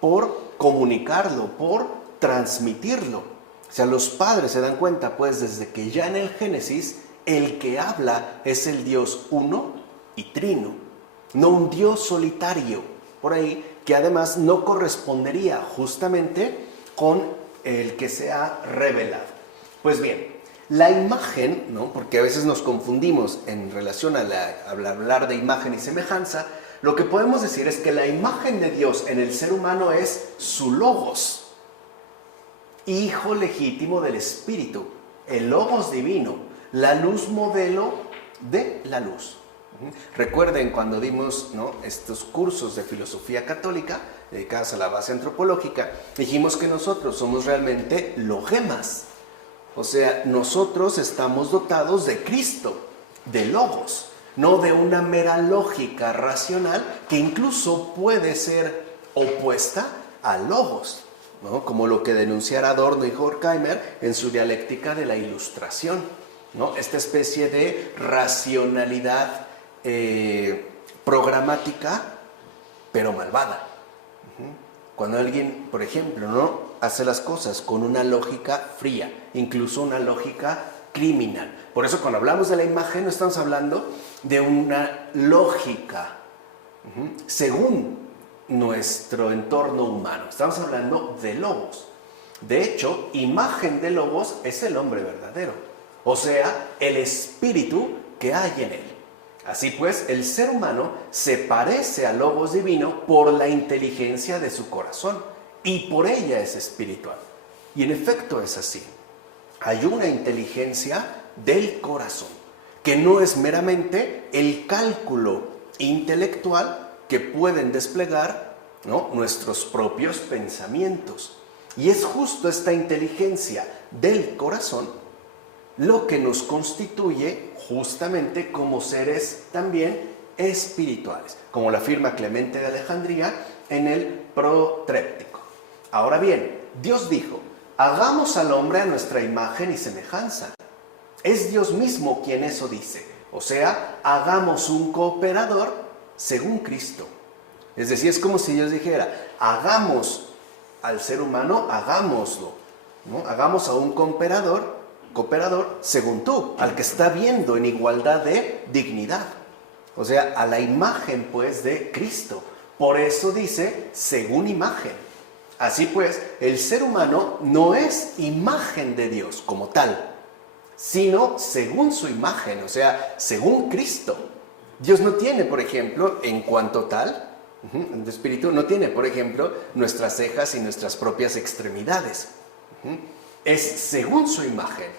por comunicarlo, por transmitirlo. O sea, los padres se dan cuenta, pues, desde que ya en el Génesis, el que habla es el Dios uno y trino, no un Dios solitario, por ahí, que además no correspondería justamente con el que se ha revelado. Pues bien, la imagen, ¿no?, porque a veces nos confundimos en relación al hablar de imagen y semejanza, lo que podemos decir es que la imagen de Dios en el ser humano es su logos, hijo legítimo del Espíritu, el logos divino, la luz modelo de la luz. Recuerden cuando dimos, ¿no?, estos cursos de filosofía católica dedicados a la base antropológica, dijimos que nosotros somos realmente logemas. O sea, nosotros estamos dotados de Cristo, de logos, no de una mera lógica racional que incluso puede ser opuesta a logos, ¿no?, como lo que denunciara Adorno y Horkheimer en su dialéctica de la Ilustración, ¿no?, esta especie de racionalidad programática, pero malvada. Cuando alguien, por ejemplo, ¿no?, hace las cosas con una lógica fría, incluso una lógica criminal. Por eso cuando hablamos de la imagen no estamos hablando de una lógica según nuestro entorno humano. Estamos hablando de logos. De hecho, imagen de logos es el hombre verdadero, o sea, el espíritu que hay en él. Así pues, el ser humano se parece al logos divino por la inteligencia de su corazón y por ella es espiritual. Y en efecto es así. Hay una inteligencia del corazón, que no es meramente el cálculo intelectual que pueden desplegar, ¿no?, nuestros propios pensamientos. Y es justo esta inteligencia del corazón lo que nos constituye justamente como seres también espirituales, como lo afirma Clemente de Alejandría en el Protréptico. Ahora bien, Dios dijo: hagamos al hombre a nuestra imagen y semejanza. Es Dios mismo quien eso dice. O sea, hagamos un cooperador según Cristo. Es decir, es como si Dios dijera: hagamos al ser humano, hagámoslo, ¿no? Hagamos a un cooperador según tú, al que está viendo en igualdad de dignidad. O sea, a la imagen pues de Cristo. Por eso dice según imagen. Así pues, el ser humano no es imagen de Dios como tal, sino según su imagen, o sea, según Cristo. Dios no tiene, por ejemplo, en cuanto tal, el espíritu no tiene, por ejemplo, nuestras cejas y nuestras propias extremidades. Es según su imagen,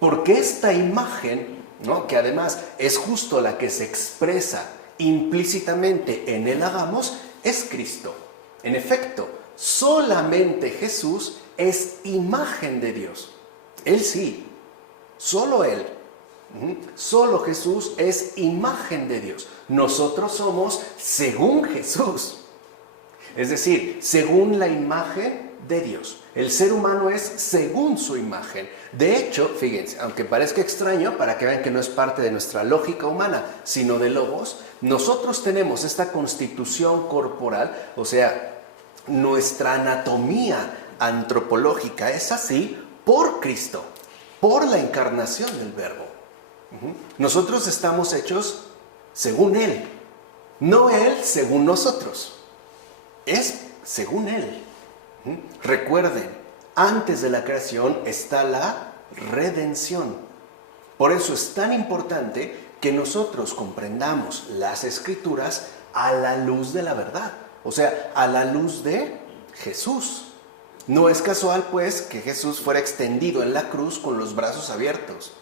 porque esta imagen, ¿no?, que además es justo la que se expresa implícitamente en el hagamos, es Cristo. En efecto, solamente Jesús es imagen de Dios. Él sí, solo Él. Solo Jesús es imagen de Dios. Nosotros somos según Jesús. Es decir, según la imagen de Dios. El ser humano es según su imagen. De hecho, fíjense, aunque parezca extraño, para que vean que no es parte de nuestra lógica humana, sino de Logos, nosotros tenemos esta constitución corporal, o sea, nuestra anatomía antropológica es así por Cristo, por la encarnación del Verbo. Nosotros estamos hechos según Él, no Él según nosotros, es según Él. Recuerden, antes de la creación está la redención. Por eso es tan importante que nosotros comprendamos las Escrituras a la luz de la verdad, o sea, a la luz de Jesús. No es casual, pues, que Jesús fuera extendido en la cruz con los brazos abiertos.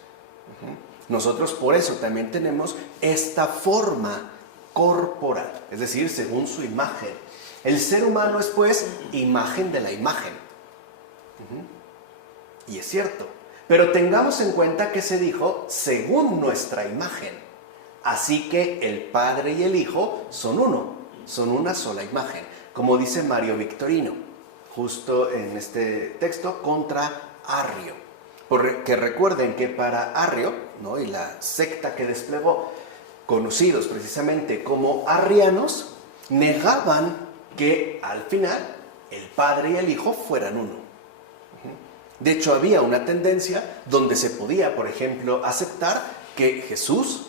Nosotros por eso también tenemos esta forma corporal, es decir, según su imagen. El ser humano es, pues, imagen de la imagen. Y es cierto. Pero tengamos en cuenta que se dijo según nuestra imagen. Así que el Padre y el Hijo son uno, son una sola imagen. Como dice Mario Victorino, justo en este texto, contra Arrio. Porque recuerden que para Arrio, ¿no?, y la secta que desplegó, conocidos precisamente como arrianos, negaban que al final el Padre y el Hijo fueran uno. De hecho, había una tendencia donde se podía, por ejemplo, aceptar que Jesús,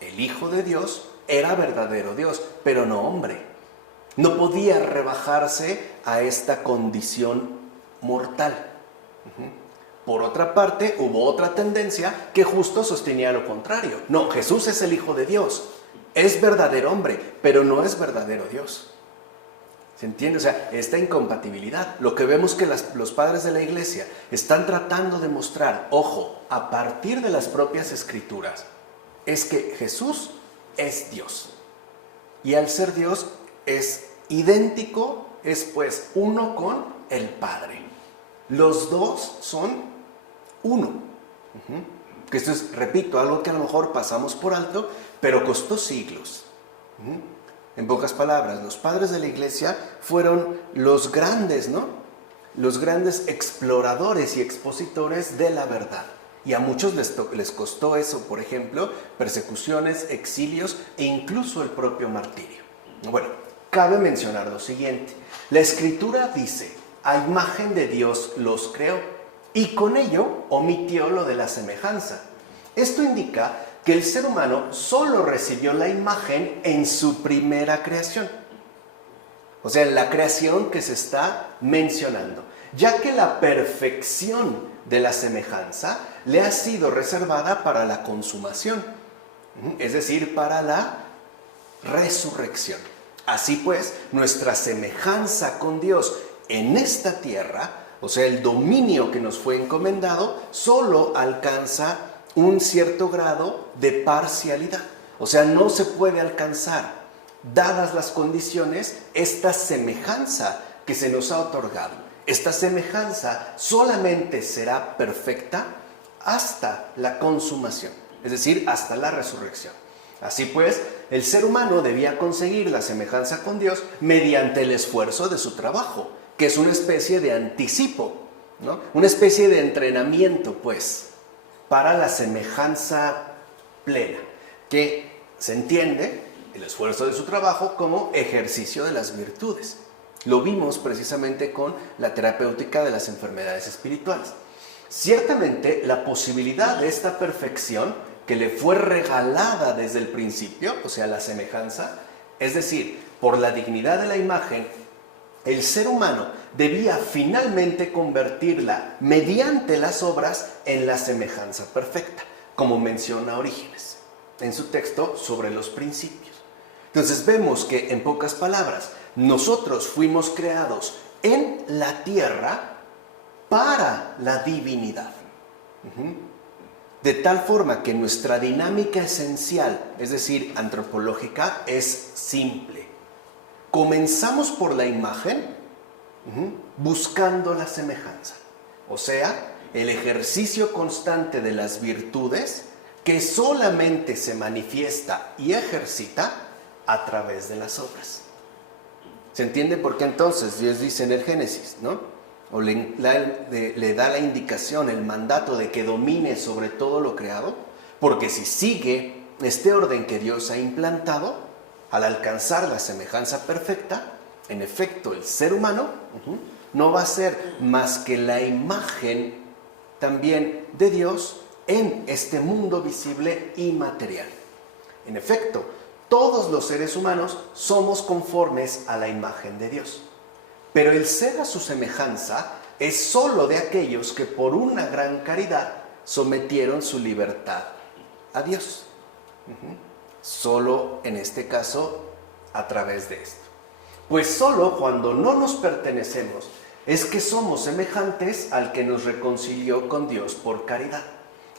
el Hijo de Dios, era verdadero Dios, pero no hombre. No podía rebajarse a esta condición mortal. Por otra parte, hubo otra tendencia que justo sostenía lo contrario. No, Jesús es el Hijo de Dios, es verdadero hombre, pero no es verdadero Dios. ¿Se entiende? O sea, esta incompatibilidad. Lo que vemos que los padres de la Iglesia están tratando de mostrar, ojo, a partir de las propias Escrituras, es que Jesús es Dios. Y al ser Dios es idéntico, es pues uno con el Padre. Los dos son uno. Que esto es, repito, algo que a lo mejor pasamos por alto, pero costó siglos. En pocas palabras, los padres de la Iglesia fueron los grandes, ¿no?, los grandes exploradores y expositores de la verdad. Y a muchos les costó eso, por ejemplo, persecuciones, exilios e incluso el propio martirio. Bueno, cabe mencionar lo siguiente. La Escritura dice: a imagen de Dios los creó, y con ello omitió lo de la semejanza. Esto indica que el ser humano solo recibió la imagen en su primera creación. O sea, en la creación que se está mencionando, ya que la perfección de la semejanza le ha sido reservada para la consumación, es decir, para la resurrección. Así pues, nuestra semejanza con Dios en esta tierra O sea, el dominio que nos fue encomendado solo alcanza un cierto grado de parcialidad. O sea, no se puede alcanzar, dadas las condiciones, esta semejanza que se nos ha otorgado. Esta semejanza solamente será perfecta hasta la consumación, es decir, hasta la resurrección. Así pues, el ser humano debía conseguir la semejanza con Dios mediante el esfuerzo de su trabajo, que es una especie de anticipo, ¿no? Una especie de entrenamiento, pues, para la semejanza plena, que se entiende el esfuerzo de su trabajo como ejercicio de las virtudes. Lo vimos precisamente con la terapéutica de las enfermedades espirituales. Ciertamente, la posibilidad de esta perfección que le fue regalada desde el principio, o sea, la semejanza, es decir, por la dignidad de la imagen, el ser humano debía finalmente convertirla mediante las obras en la semejanza perfecta, como menciona Orígenes en su texto sobre los principios. Entonces vemos que, en pocas palabras, nosotros fuimos creados en la tierra para la divinidad. De tal forma que nuestra dinámica esencial, es decir, antropológica, es simple. Comenzamos por la imagen, buscando la semejanza. O sea, el ejercicio constante de las virtudes que solamente se manifiesta y ejercita a través de las obras. ¿Se entiende por qué entonces Dios dice en el Génesis, ¿no? O le da la indicación, el mandato de que domine sobre todo lo creado? Porque si sigue este orden que Dios ha implantado, al alcanzar la semejanza perfecta, en efecto, el ser humano no va a ser más que la imagen también de Dios en este mundo visible y material. En efecto, todos los seres humanos somos conformes a la imagen de Dios. Pero el ser a su semejanza es solo de aquellos que por una gran caridad sometieron su libertad a Dios. Solo en este caso a través de esto. Pues solo cuando no nos pertenecemos es que somos semejantes al que nos reconcilió con Dios por caridad.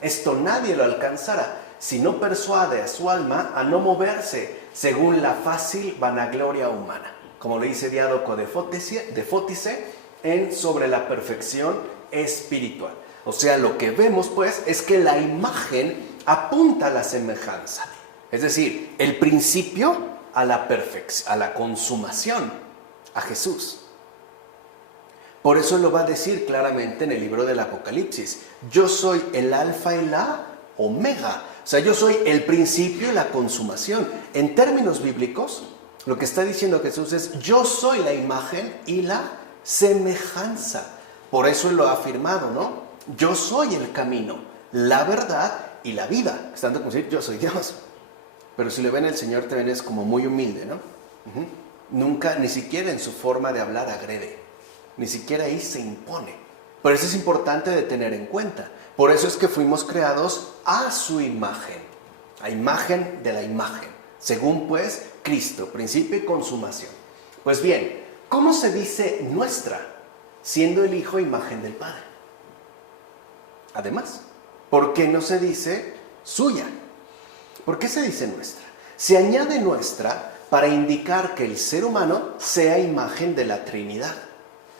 Esto nadie lo alcanzará si no persuade a su alma a no moverse según la fácil vanagloria humana, como le dice Diádoco de Fótice en Sobre la perfección espiritual. O sea, lo que vemos pues es que la imagen apunta a la semejanza, es decir, el principio a la perfección, a la consumación, a Jesús. Por eso lo va a decir claramente en el libro del Apocalipsis: yo soy el alfa y la omega. O sea, yo soy el principio y la consumación. En términos bíblicos, lo que está diciendo Jesús es: yo soy la imagen y la semejanza. Por eso él lo ha afirmado, ¿no? Yo soy el camino, la verdad y la vida. Estando como decir, yo soy Dios. Pero si le ven, el Señor también es como muy humilde, ¿no? Nunca, ni siquiera en su forma de hablar agrede. Ni siquiera ahí se impone. Por eso es importante de tener en cuenta. Por eso es que fuimos creados a su imagen. A imagen de la imagen. Según pues Cristo, principio y consumación. Pues bien, ¿cómo se dice nuestra, siendo el Hijo imagen del Padre? Además, ¿por qué no se dice suya? ¿Por qué se dice nuestra? Se añade nuestra para indicar que el ser humano sea imagen de la Trinidad.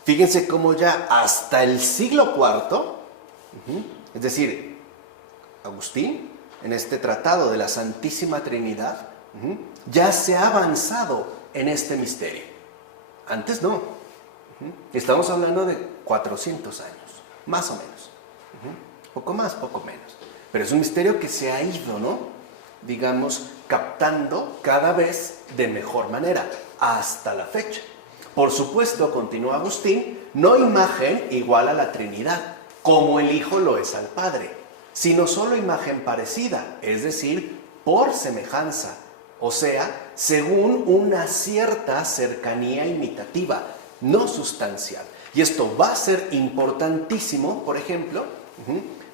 Fíjense cómo ya hasta el siglo IV, es decir, Agustín, en este tratado de la Santísima Trinidad, ya se ha avanzado en este misterio. Antes no. Estamos hablando de 400 años, más o menos. Poco más, poco menos. Pero es un misterio que se ha ido, ¿no? Digamos, captando cada vez de mejor manera, hasta la fecha. Por supuesto, continúa Agustín, no imagen igual a la Trinidad, como el Hijo lo es al Padre, sino solo imagen parecida, es decir, por semejanza, o sea, según una cierta cercanía imitativa, no sustancial. Y esto va a ser importantísimo, por ejemplo,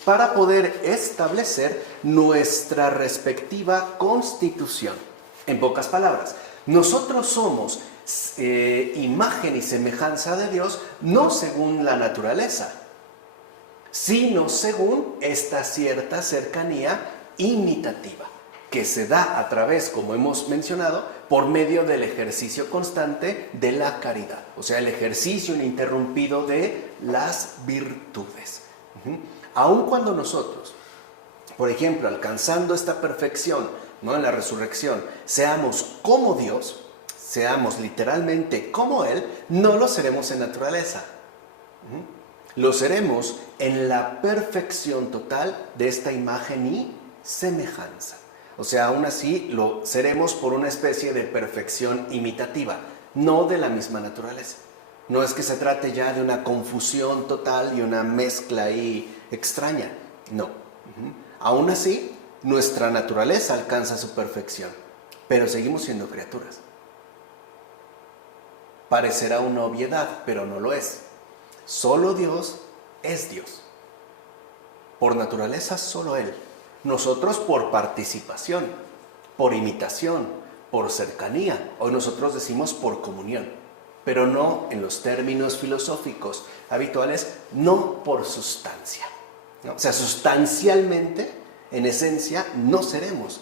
para poder establecer nuestra respectiva constitución. En pocas palabras, nosotros somos imagen y semejanza de Dios, no según la naturaleza, sino según esta cierta cercanía imitativa, que se da a través, como hemos mencionado, por medio del ejercicio constante de la caridad, o sea, el ejercicio ininterrumpido de las virtudes. Aun cuando nosotros, por ejemplo, alcanzando esta perfección, ¿no?, en la resurrección, seamos como Dios, seamos literalmente como Él, no lo seremos en naturaleza. Lo seremos en la perfección total de esta imagen y semejanza. O sea, aún así lo seremos por una especie de perfección imitativa, no de la misma naturaleza. No es que se trate ya de una confusión total y una mezcla ahí extraña, no. Aún así, nuestra naturaleza alcanza su perfección, pero seguimos siendo criaturas. Parecerá una obviedad, pero no lo es. Solo Dios es Dios. Por naturaleza, solo Él. Nosotros por participación, por imitación, por cercanía. Hoy nosotros decimos por comunión, pero no en los términos filosóficos habituales, no por sustancia, ¿no? O sea, sustancialmente, en esencia, no seremos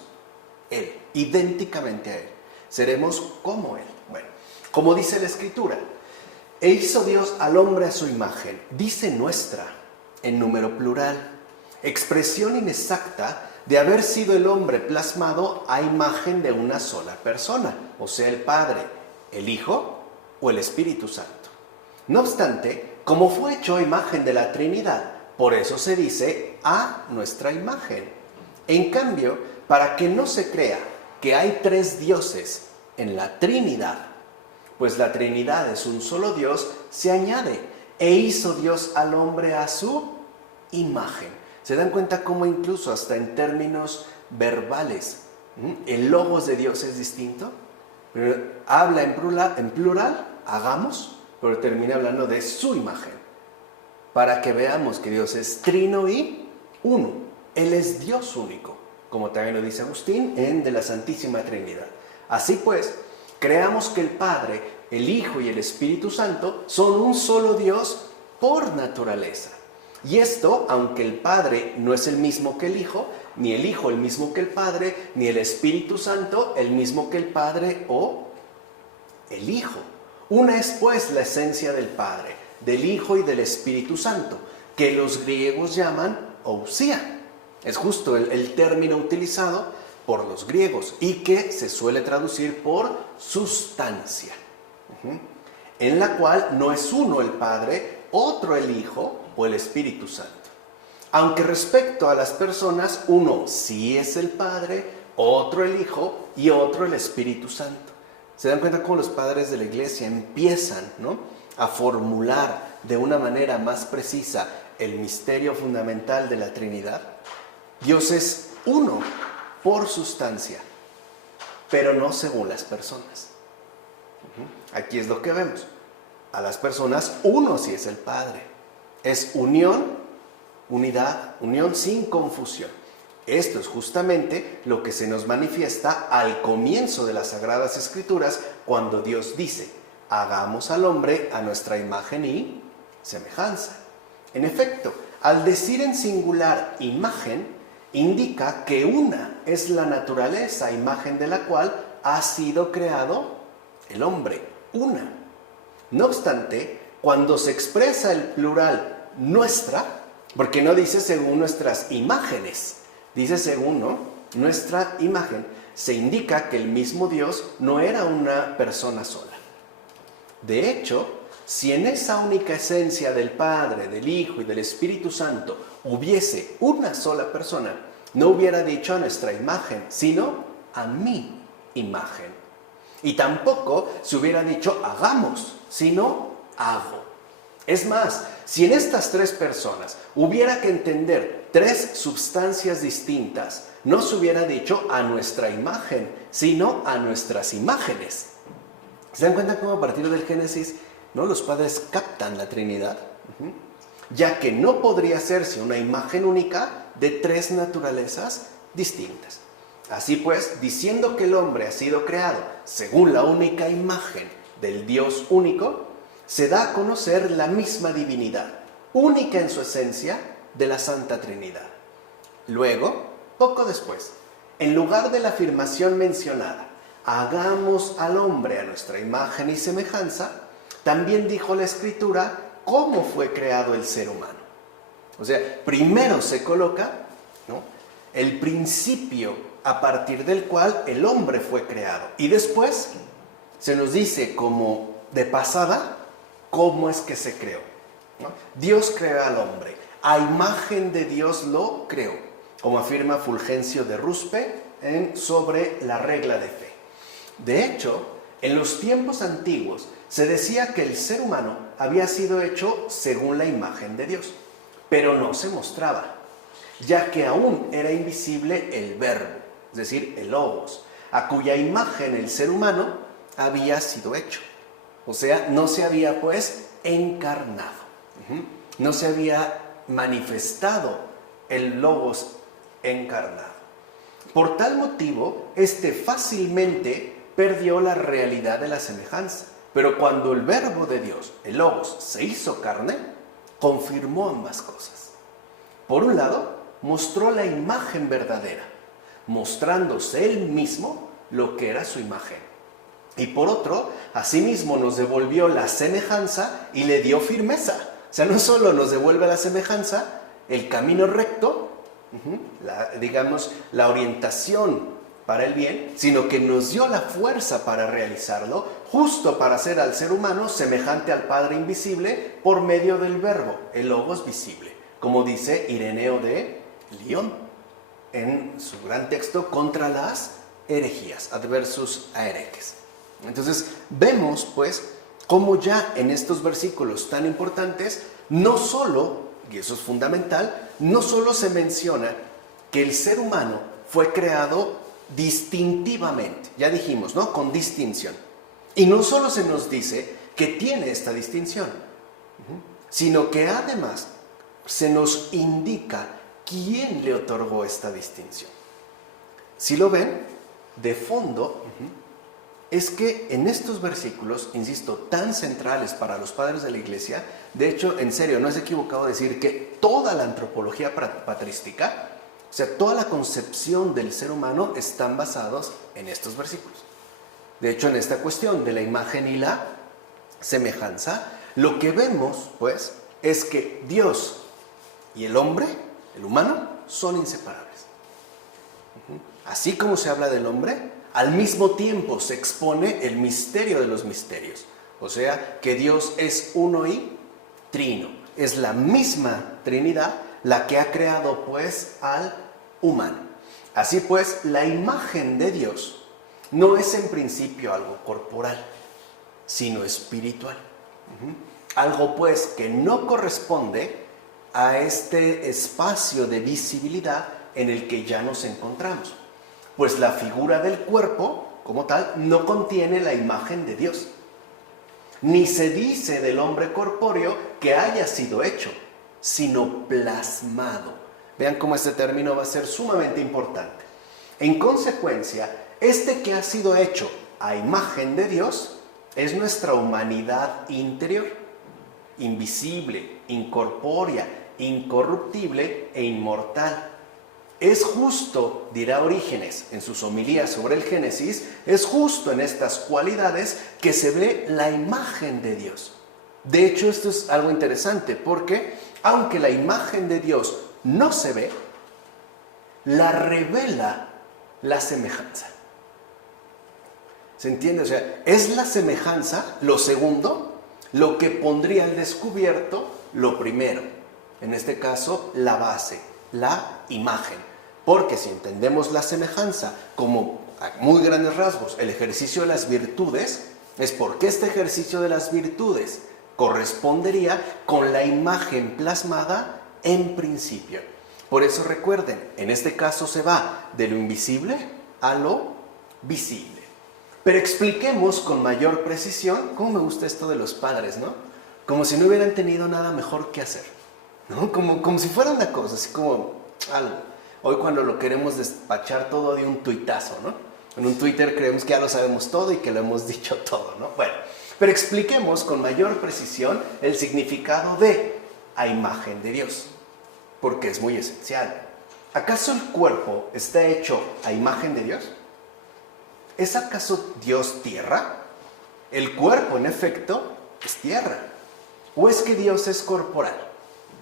Él, idénticamente a Él. Seremos como Él. Bueno, como dice la Escritura, e hizo Dios al hombre a su imagen, dice nuestra, en número plural, expresión inexacta de haber sido el hombre plasmado a imagen de una sola persona, o sea, el Padre, el Hijo o el Espíritu Santo. No obstante, como fue hecho a imagen de la Trinidad, por eso se dice a nuestra imagen. En cambio, para que no se crea que hay tres dioses en la Trinidad, pues la Trinidad es un solo Dios, se añade, e hizo Dios al hombre a su imagen. ¿Se dan cuenta cómo incluso hasta en términos verbales, el logos de Dios es distinto? Habla en plural, hagamos, pero termina hablando de su imagen, para que veamos que Dios es trino y uno. Él es Dios único, como también lo dice Agustín en De la Santísima Trinidad. Así pues, creamos que el Padre, el Hijo y el Espíritu Santo son un solo Dios por naturaleza. Y esto, aunque el Padre no es el mismo que el Hijo, ni el Hijo el mismo que el Padre, ni el Espíritu Santo el mismo que el Padre o el Hijo. Una es pues la esencia del Padre, del Hijo y del Espíritu Santo, que los griegos llaman ousia. Es justo el término utilizado por los griegos y que se suele traducir por sustancia, en la cual no es uno el Padre, otro el Hijo o el Espíritu Santo. Aunque respecto a las personas, uno sí es el Padre, otro el Hijo y otro el Espíritu Santo. ¿Se dan cuenta cómo los padres de la Iglesia empiezan, ¿no?, a formular de una manera más precisa el misterio fundamental de la Trinidad? Dios es uno por sustancia, pero no según las personas. Aquí es lo que vemos. A las personas, uno sí es el Padre. Es unión, unidad, unión sin confusión. Esto es justamente lo que se nos manifiesta al comienzo de las Sagradas Escrituras, cuando Dios dice, hagamos al hombre a nuestra imagen y semejanza. En efecto, al decir en singular imagen, indica que una es la naturaleza, imagen de la cual ha sido creado el hombre, una. No obstante, cuando se expresa el plural nuestra, porque no dice según nuestras imágenes, dice según, ¿no?, nuestra imagen, se indica que el mismo Dios no era una persona sola. De hecho, si en esa única esencia del Padre, del Hijo y del Espíritu Santo hubiese una sola persona, no hubiera dicho a nuestra imagen, sino a mi imagen. Y tampoco se hubiera dicho hagamos, sino hago. Es más, si en estas tres personas hubiera que entender tres sustancias distintas, no se hubiera dicho a nuestra imagen, sino a nuestras imágenes. ¿Se dan cuenta cómo a partir del Génesis, ¿no?, los padres captan la Trinidad? Ya que no podría hacerse una imagen única de tres naturalezas distintas. Así pues, diciendo que el hombre ha sido creado según la única imagen del Dios único, se da a conocer la misma divinidad, única en su esencia, de la Santa Trinidad. Luego, poco después, en lugar de la afirmación mencionada, hagamos al hombre a nuestra imagen y semejanza, también dijo la Escritura cómo fue creado el ser humano. O sea, primero se coloca, ¿no?, el principio a partir del cual el hombre fue creado. Y después se nos dice como de pasada cómo es que se creó, ¿no? Dios creó al hombre, a imagen de Dios lo creó, como afirma Fulgencio de Ruspe sobre la regla de fe. De hecho, en los tiempos antiguos se decía que el ser humano había sido hecho según la imagen de Dios, pero no se mostraba, ya que aún era invisible el verbo, es decir, el logos, a cuya imagen el ser humano había sido hecho. O sea, no se había pues encarnado, no se había manifestado el logos encarnado. Por tal motivo, este fácilmente perdió la realidad de la semejanza. Pero cuando el verbo de Dios, el logos, se hizo carne, confirmó ambas cosas. Por un lado, mostró la imagen verdadera, mostrándose él mismo lo que era su imagen. Y por otro, asimismo nos devolvió la semejanza y le dio firmeza. O sea, no solo nos devuelve la semejanza, el camino recto, la orientación para el bien, sino que nos dio la fuerza para realizarlo, justo para hacer al ser humano semejante al Padre invisible por medio del verbo, el logos visible, como dice Ireneo de Lyon en su gran texto contra las herejías, Adversus a herejes. Entonces vemos pues cómo ya en estos versículos tan importantes, no solo, y eso es fundamental, no solo se menciona que el ser humano fue creado distintivamente, ya dijimos, ¿no?, con distinción. Y no solo se nos dice que tiene esta distinción, sino que además se nos indica quién le otorgó esta distinción. Si lo ven, de fondo, es que en estos versículos, insisto, tan centrales para los padres de la Iglesia, de hecho, en serio, no es equivocado decir que toda la antropología patrística, o sea, toda la concepción del ser humano están basados en estos versículos. De hecho, en esta cuestión de la imagen y la semejanza, lo que vemos, pues, es que Dios y el hombre, el humano, son inseparables. Así como se habla del hombre, al mismo tiempo se expone el misterio de los misterios. O sea, que Dios es uno y trino. Es la misma Trinidad la que ha creado, pues, al humano. Así pues, la imagen de Dios no es en principio algo corporal, sino espiritual. Algo, pues, que no corresponde a este espacio de visibilidad en el que ya nos encontramos. Pues la figura del cuerpo, como tal, no contiene la imagen de Dios. Ni se dice del hombre corpóreo que haya sido hecho, sino plasmado. Vean cómo este término va a ser sumamente importante. En consecuencia, este que ha sido hecho a imagen de Dios es nuestra humanidad interior, invisible, incorpórea, incorruptible e inmortal. Es justo, dirá Orígenes en sus homilías sobre el Génesis, es justo en estas cualidades que se ve la imagen de Dios. De hecho, esto es algo interesante porque, aunque la imagen de Dios no se ve, la revela la semejanza. ¿Se entiende? O sea, es la semejanza, lo segundo, lo que pondría al descubierto lo primero. En este caso, la base, la imagen. Porque si entendemos la semejanza como, a muy grandes rasgos, el ejercicio de las virtudes, es porque este ejercicio de las virtudes correspondería con la imagen plasmada en principio. Por eso recuerden, en este caso se va de lo invisible a lo visible. Pero expliquemos con mayor precisión, cómo me gusta esto de los padres, ¿no? Como si no hubieran tenido nada mejor que hacer, ¿no? Como si fuera una cosa, así como algo. Hoy cuando lo queremos despachar todo de un tuitazo, ¿no? En un Twitter creemos que ya lo sabemos todo y que lo hemos dicho todo, ¿no? Bueno, Pero expliquemos con mayor precisión el significado de a imagen de Dios, porque es muy esencial. ¿Acaso el cuerpo está hecho a imagen de Dios? ¿Es acaso Dios tierra? El cuerpo, en efecto, es tierra. ¿O es que Dios es corporal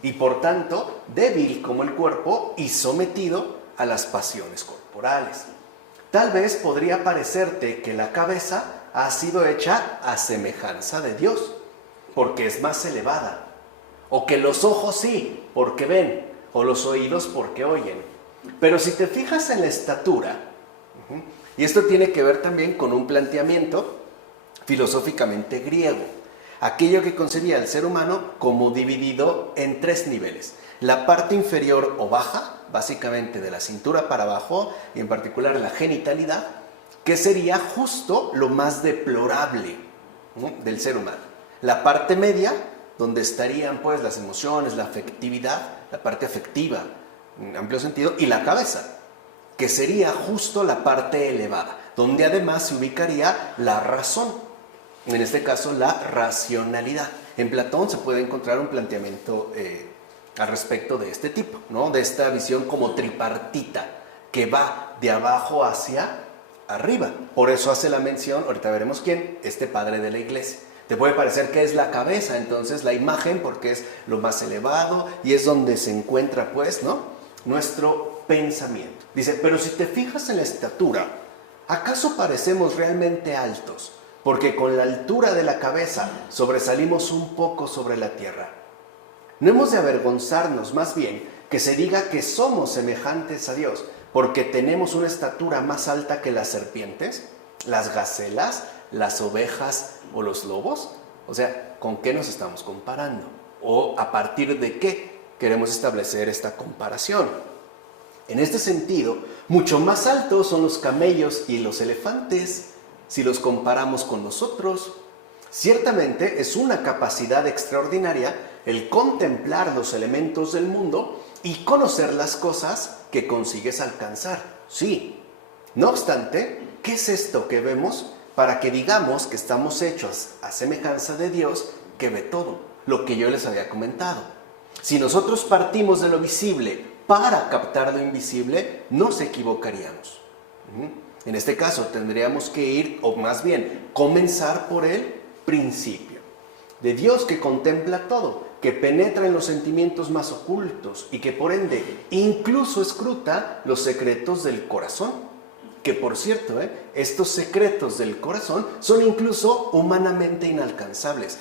y por tanto débil como el cuerpo y sometido a las pasiones corporales? Tal vez podría parecerte que la cabeza ha sido hecha a semejanza de Dios, porque es más elevada. O que los ojos sí, porque ven, o los oídos porque oyen. Pero si te fijas en la estatura, y esto tiene que ver también con un planteamiento filosóficamente griego, aquello que concebía al ser humano como dividido en 3 niveles. La parte inferior o baja, básicamente de la cintura para abajo, y en particular la genitalidad, que sería justo lo más deplorable, ¿no?, del ser humano. La parte media, donde estarían pues las emociones, la afectividad, la parte afectiva, en amplio sentido, y la cabeza, que sería justo la parte elevada, donde además se ubicaría la razón, en este caso la racionalidad. En Platón se puede encontrar un planteamiento al respecto de este tipo, ¿no?, de esta visión como tripartita, que va de abajo hacia arriba. Por eso hace la mención, ahorita veremos quién, este padre de la iglesia. Te puede parecer que es la cabeza, entonces la imagen, porque es lo más elevado y es donde se encuentra, pues, ¿no?, nuestro pensamiento. Dice, pero si te fijas en la estatura, ¿acaso parecemos realmente altos? Porque con la altura de la cabeza sobresalimos un poco sobre la tierra. No hemos de avergonzarnos, más bien, que se diga que somos semejantes a Dios, porque tenemos una estatura más alta que las serpientes, las gacelas, las ovejas o los lobos. O sea, ¿con qué nos estamos comparando? ¿O a partir de qué queremos establecer esta comparación? En este sentido, mucho más altos son los camellos y los elefantes si los comparamos con nosotros. Ciertamente es una capacidad extraordinaria el contemplar los elementos del mundo y conocer las cosas que consigues alcanzar. Sí. No obstante, ¿qué es esto que vemos para que digamos que estamos hechos a semejanza de Dios que ve todo? Lo que yo les había comentado. Si nosotros partimos de lo visible para captar lo invisible, nos equivocaríamos. En este caso tendríamos que ir, o más bien, comenzar por el principio. De Dios que contempla todo, que penetra en los sentimientos más ocultos y que por ende incluso escruta los secretos del corazón. Que por cierto, estos secretos del corazón son incluso humanamente inalcanzables.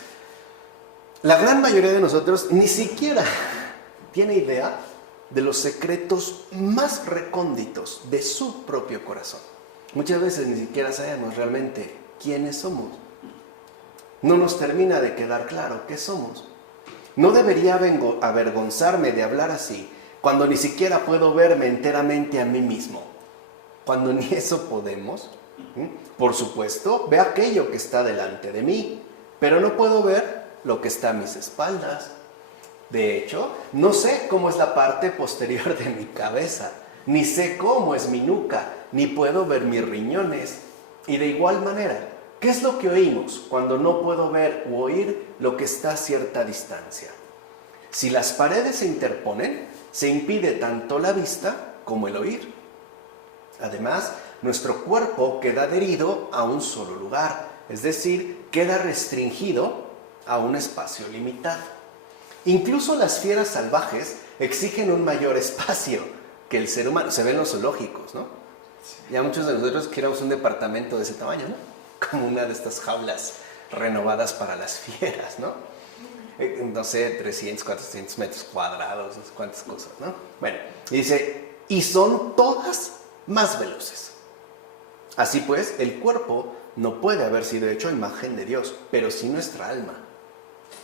La gran mayoría de nosotros ni siquiera tiene idea de los secretos más recónditos de su propio corazón. Muchas veces ni siquiera sabemos realmente quiénes somos. No nos termina de quedar claro qué somos. No debería avergonzarme de hablar así cuando ni siquiera puedo verme enteramente a mí mismo. Cuando ni eso podemos, por supuesto, veo aquello que está delante de mí, pero no puedo ver lo que está a mis espaldas. De hecho, no sé cómo es la parte posterior de mi cabeza, ni sé cómo es mi nuca, ni puedo ver mis riñones. Y de igual manera, ¿qué es lo que oímos cuando no puedo ver u oír lo que está a cierta distancia? Si las paredes se interponen, se impide tanto la vista como el oír. Además, nuestro cuerpo queda adherido a un solo lugar, es decir, queda restringido a un espacio limitado. Incluso las fieras salvajes exigen un mayor espacio que el ser humano. Se ven los zoológicos, ¿no? Ya muchos de nosotros queremos un departamento de ese tamaño, ¿no? Como una de estas jaulas renovadas para las fieras, ¿no? No sé, 300, 400 metros cuadrados, no sé cuántas cosas, ¿no? Bueno, y dice, y son todas más veloces. Así pues, el cuerpo no puede haber sido hecho a imagen de Dios, pero sí nuestra alma.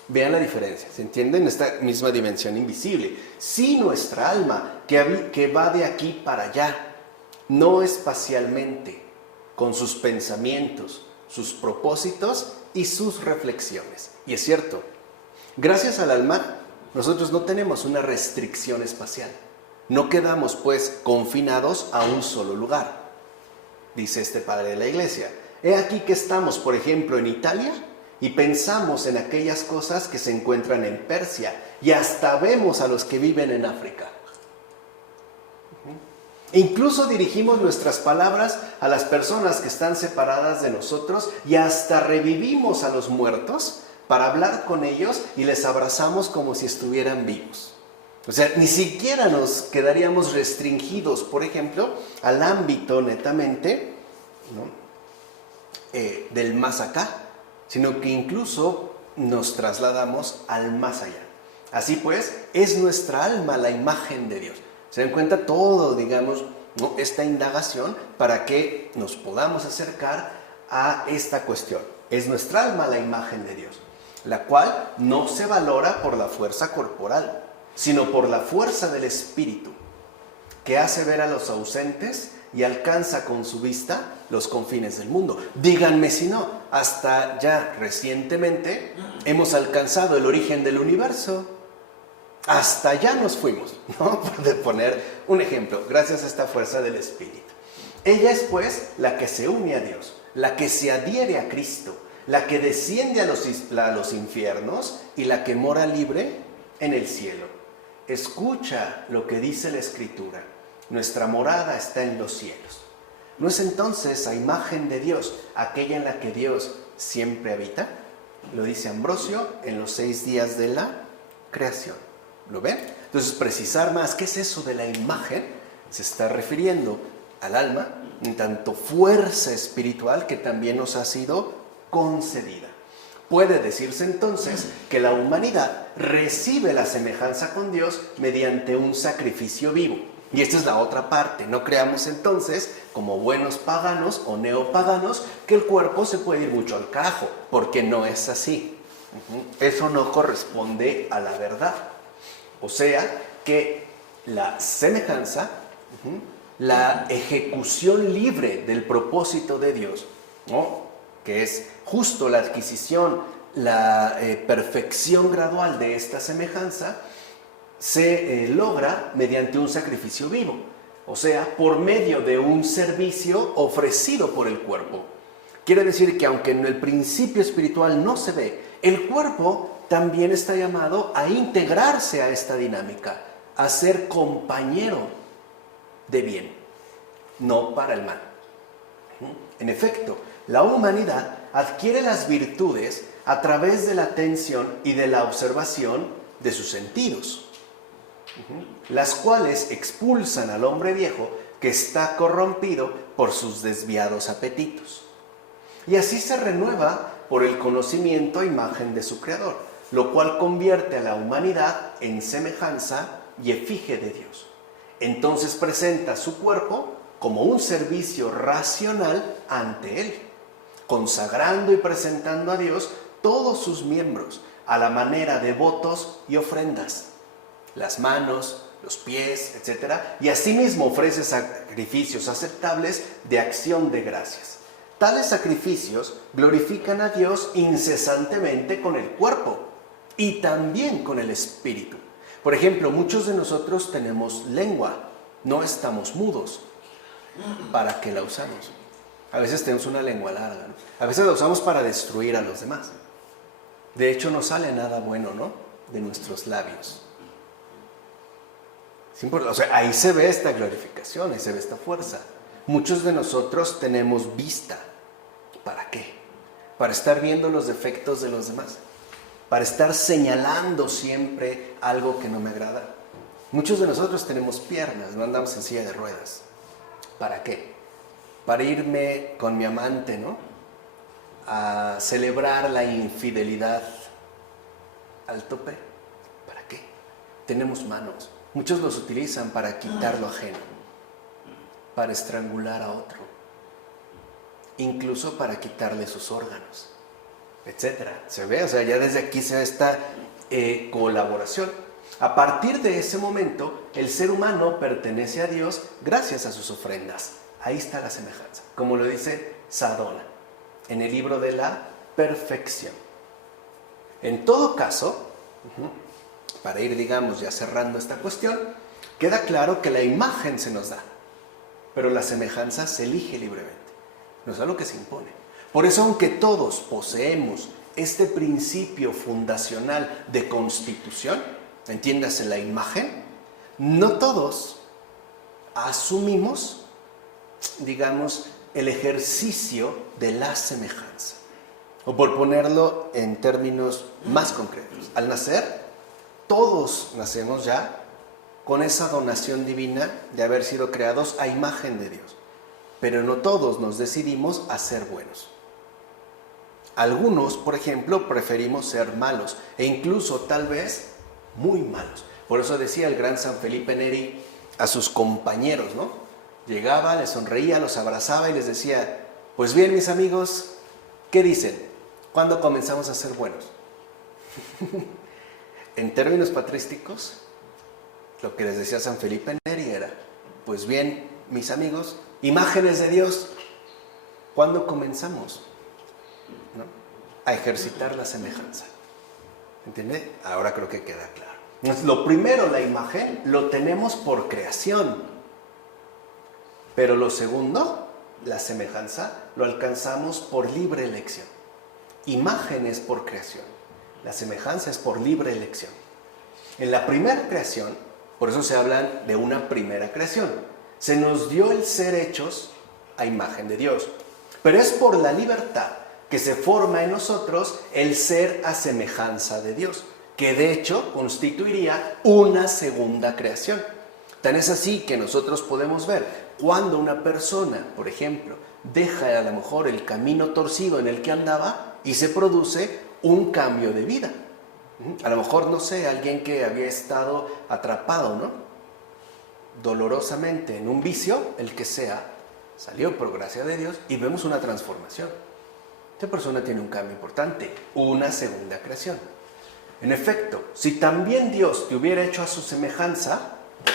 Vean la diferencia, ¿se entiende? En esta misma dimensión invisible. Sí nuestra alma, que va de aquí para allá, no espacialmente, con sus pensamientos, sus propósitos y sus reflexiones. Y es cierto, gracias al alma, nosotros no tenemos una restricción espacial. No quedamos, pues, confinados a un solo lugar. Dice este padre de la iglesia, he aquí que estamos, por ejemplo, en Italia y pensamos en aquellas cosas que se encuentran en Persia y hasta vemos a los que viven en África. Incluso dirigimos nuestras palabras a las personas que están separadas de nosotros y hasta revivimos a los muertos para hablar con ellos y les abrazamos como si estuvieran vivos. O sea, ni siquiera nos quedaríamos restringidos, por ejemplo, al ámbito netamente, ¿no?, del más acá, sino que incluso nos trasladamos al más allá. Así pues, es nuestra alma la imagen de Dios. Se dan cuenta todo, digamos, ¿no?, esta indagación para que nos podamos acercar a esta cuestión. Es nuestra alma la imagen de Dios, la cual no se valora por la fuerza corporal, sino por la fuerza del Espíritu, que hace ver a los ausentes y alcanza con su vista los confines del mundo. Díganme si no, hasta ya recientemente hemos alcanzado el origen del universo. Hasta allá nos fuimos, ¿no? Por poner un ejemplo, gracias a esta fuerza del Espíritu. Ella es pues la que se une a Dios, la que se adhiere a Cristo, la que desciende a los infiernos y la que mora libre en el cielo. Escucha lo que dice la Escritura: nuestra morada está en los cielos. ¿No es entonces a imagen de Dios aquella en la que Dios siempre habita? Lo dice Ambrosio en los 6 días de la creación. ¿Lo ven? Entonces, precisar más qué es eso de la imagen, se está refiriendo al alma, en tanto fuerza espiritual que también nos ha sido concedida. Puede decirse entonces que la humanidad recibe la semejanza con Dios mediante un sacrificio vivo. Y esta es la otra parte. No creamos entonces, como buenos paganos o neopaganos, que el cuerpo se puede ir mucho al carajo, porque no es así. Eso no corresponde a la verdad. O sea que la semejanza, la ejecución libre del propósito de Dios, ¿no?, que es justo la adquisición, la perfección gradual de esta semejanza, se logra mediante un sacrificio vivo, o sea, por medio de un servicio ofrecido por el cuerpo. Quiere decir que aunque en el principio espiritual no se ve, el cuerpo también está llamado a integrarse a esta dinámica, a ser compañero de bien, no para el mal. En efecto, la humanidad adquiere las virtudes a través de la atención y de la observación de sus sentidos, las cuales expulsan al hombre viejo que está corrompido por sus desviados apetitos. Y así se renueva por el conocimiento a imagen de su Creador, lo cual convierte a la humanidad en semejanza y efigie de Dios. Entonces presenta su cuerpo como un servicio racional ante Él, consagrando y presentando a Dios todos sus miembros a la manera de votos y ofrendas, las manos, los pies, etc. Y asimismo ofrece sacrificios aceptables de acción de gracias. Tales sacrificios glorifican a Dios incesantemente con el cuerpo y también con el espíritu. Por ejemplo, muchos de nosotros tenemos lengua, no estamos mudos. ¿Para qué la usamos? A veces tenemos una lengua larga, ¿no? A veces la usamos para destruir a los demás. De hecho, no sale nada bueno, ¿no?, de nuestros labios. O sea, ahí se ve esta glorificación, ahí se ve esta fuerza. Muchos de nosotros tenemos vista. ¿Para qué? Para estar viendo los defectos de los demás, para estar señalando siempre algo que no me agrada. Muchos de nosotros tenemos piernas, no andamos en silla de ruedas. ¿Para qué? Para irme con mi amante, ¿no?, a celebrar la infidelidad al tope. ¿Para qué? Tenemos manos. Muchos los utilizan para quitar lo ajeno, para estrangular a otro, incluso para quitarle sus órganos, etc. ¿Se ve? O sea, ya desde aquí se ve esta colaboración. A partir de ese momento, el ser humano pertenece a Dios gracias a sus ofrendas. Ahí está la semejanza, como lo dice Sadona en el libro de la perfección. En todo caso, para ir, digamos, ya cerrando esta cuestión, queda claro que la imagen se nos da, pero la semejanza se elige libremente, no es algo que se impone. Por eso, aunque todos poseemos este principio fundacional de constitución, entiéndase la imagen, no todos asumimos, digamos, el ejercicio de la semejanza. O por ponerlo en términos más concretos, al nacer, todos nacemos ya con esa donación divina de haber sido creados a imagen de Dios. Pero no todos nos decidimos a ser buenos. Algunos, por ejemplo, preferimos ser malos e incluso tal vez muy malos. Por eso decía el gran San Felipe Neri a sus compañeros, ¿no? Llegaba, les sonreía, los abrazaba y les decía, pues bien, mis amigos, ¿qué dicen? ¿Cuándo comenzamos a ser buenos? En términos patrísticos, lo que les decía San Felipe Neri era, pues bien, mis amigos, imágenes de Dios, ¿cuándo comenzamos, ¿no?, a ejercitar la semejanza? ¿Entiende? Ahora creo que queda claro. Entonces, lo primero, la imagen, lo tenemos por creación. Pero lo segundo, la semejanza, lo alcanzamos por libre elección. Imagen es por creación. La semejanza es por libre elección. En la primera creación, por eso se habla de una primera creación, se nos dio el ser hechos a imagen de Dios. Pero es por la libertad que se forma en nosotros el ser a semejanza de Dios, que de hecho constituiría una segunda creación. Tan es así que nosotros podemos ver cuando una persona, por ejemplo, deja a lo mejor el camino torcido en el que andaba y se produce un cambio de vida. A lo mejor, no sé, alguien que había estado atrapado, ¿no?, dolorosamente en un vicio, el que sea, salió por gracia de Dios y vemos una transformación. Esta persona tiene un cambio importante, una segunda creación. En efecto, si también Dios te hubiera hecho a su semejanza,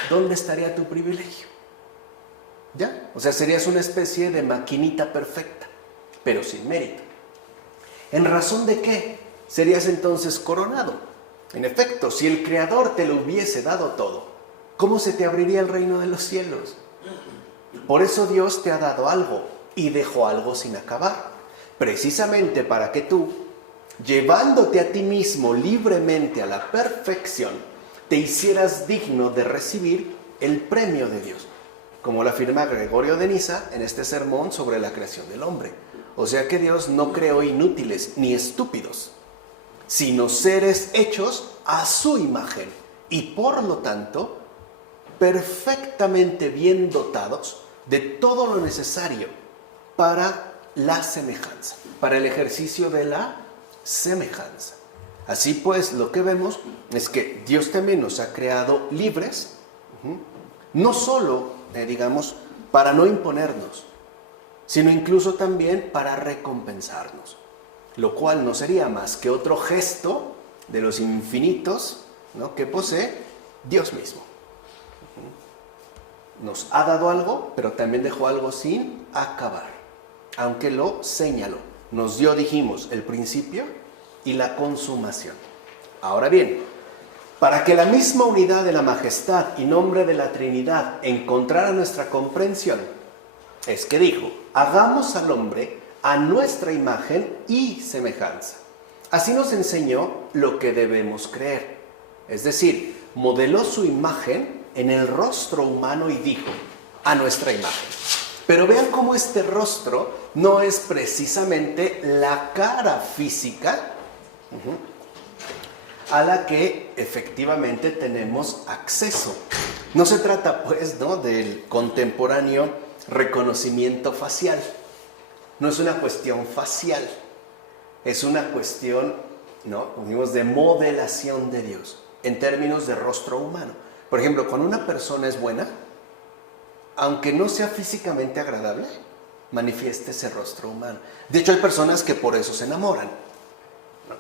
¿dónde estaría tu privilegio? ¿Ya? O sea, serías una especie de maquinita perfecta, pero sin mérito. ¿En razón de qué serías entonces coronado? En efecto, si el Creador te lo hubiese dado todo, ¿cómo se te abriría el reino de los cielos? Por eso Dios te ha dado algo y dejó algo sin acabar, precisamente para que tú, llevándote a ti mismo libremente a la perfección, te hicieras digno de recibir el premio de Dios, como lo afirma Gregorio de Niza en este sermón sobre la creación del hombre. O sea que Dios no creó inútiles ni estúpidos, sino seres hechos a su imagen y por lo tanto perfectamente bien dotados de todo lo necesario para la semejanza, para el ejercicio de la semejanza. Así pues, lo que vemos es que Dios también nos ha creado libres, no solo, digamos, para no imponernos, sino incluso también para recompensarnos, lo cual no sería más que otro gesto de los infinitos, ¿no?, que posee Dios mismo. Nos ha dado algo, pero también dejó algo sin acabar, aunque lo señaló. Nos dio, dijimos, el principio y la consumación. Ahora bien, para que la misma unidad de la majestad y nombre de la Trinidad encontrara nuestra comprensión, es que dijo, hagamos al hombre a nuestra imagen y semejanza. Así nos enseñó lo que debemos creer. Es decir, modeló su imagen en el rostro humano y dijo, a nuestra imagen. Pero vean cómo este rostro no es precisamente la cara física a la que efectivamente tenemos acceso. No se trata, pues, ¿no?, del contemporáneo reconocimiento facial. No es una cuestión facial, es una cuestión, ¿no?, unimos, de modelación de Dios en términos de rostro humano. Por ejemplo, cuando una persona es buena, aunque no sea físicamente agradable, manifiesta ese rostro humano. De hecho, hay personas que por eso se enamoran, ¿no?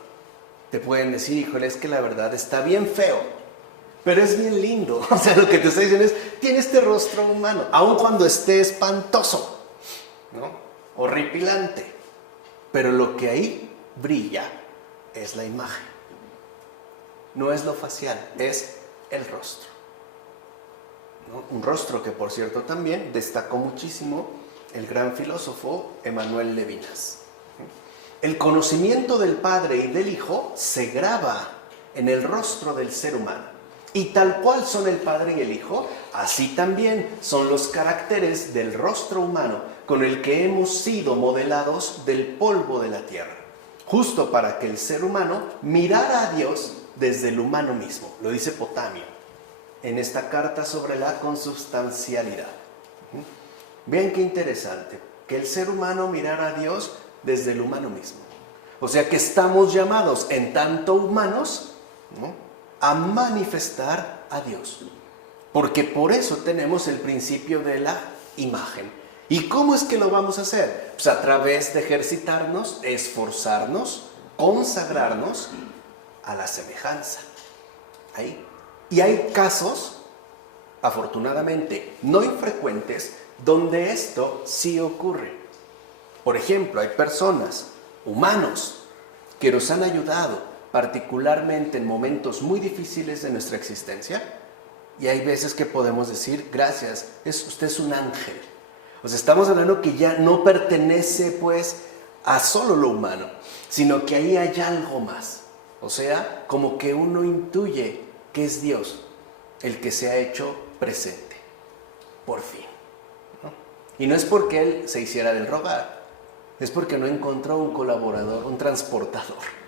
Te pueden decir, híjole, es que la verdad está bien feo, pero es bien lindo. O sea, lo que te está diciendo es, tiene este rostro humano, aun cuando esté espantoso, ¿no?, horripilante. Pero lo que ahí brilla es la imagen. No es lo facial, es el rostro, ¿no? Un rostro que, por cierto, también destacó muchísimo el gran filósofo Emmanuel Levinas. el conocimiento del Padre y del Hijo se graba en el rostro del ser humano. Y tal cual son el Padre y el Hijo, así también son los caracteres del rostro humano con el que hemos sido modelados del polvo de la tierra, justo para que el ser humano mirara a Dios desde el humano mismo. Lo dice Potamio en esta carta sobre la consubstancialidad. Vean qué interesante, que el ser humano mirara a Dios desde el humano mismo. O sea que estamos llamados, en tanto humanos, ¿no?, a manifestar a Dios. Porque por eso tenemos el principio de la imagen. ¿Y cómo es que lo vamos a hacer? Pues a través de ejercitarnos, esforzarnos, consagrarnos a la semejanza. Ahí. Y hay casos, afortunadamente, no infrecuentes, donde esto sí ocurre. Por ejemplo, hay personas, humanos, que nos han ayudado particularmente en momentos muy difíciles de nuestra existencia, y hay veces que podemos decir, gracias, usted es un ángel. O sea, estamos hablando que ya no pertenece pues a solo lo humano, sino que ahí hay algo más. O sea, como que uno intuye que es Dios el que se ha hecho presente, por fin, ¿no? Y no es porque Él se hiciera del rogar, es porque no encontró un colaborador, un transportador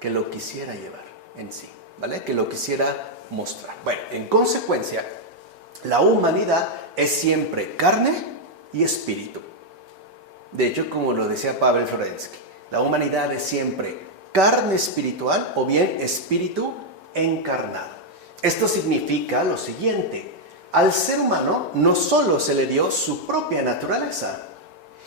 que lo quisiera llevar en sí, ¿vale? Que lo quisiera mostrar. Bueno, en consecuencia, la humanidad es siempre carne y espíritu. De hecho, como lo decía Pavel Florensky, la humanidad es siempre carne espiritual o bien espíritu encarnado. Esto significa lo siguiente: al ser humano no solo se le dio su propia naturaleza,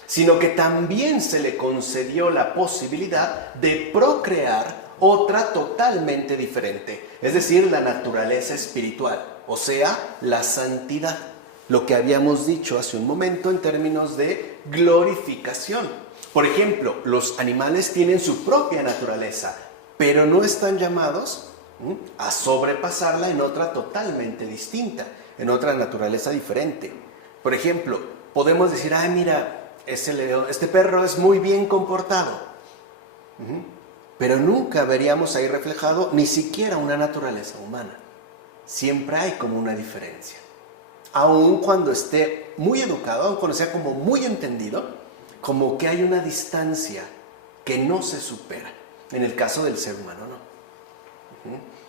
sino que también se le concedió la posibilidad de procrear otra totalmente diferente, es decir, la naturaleza espiritual, o sea, la santidad, lo que habíamos dicho hace un momento en términos de glorificación. Por ejemplo, los animales tienen su propia naturaleza, pero no están llamados a sobrepasarla en otra totalmente distinta, en otra naturaleza diferente. Por ejemplo, podemos decir, ay, mira, este perro es muy bien comportado. Pero nunca veríamos ahí reflejado ni siquiera una naturaleza humana. Siempre hay como una diferencia. Aun cuando esté muy educado, aun cuando sea como muy entendido, como que hay una distancia que no se supera. En el caso del ser humano, no.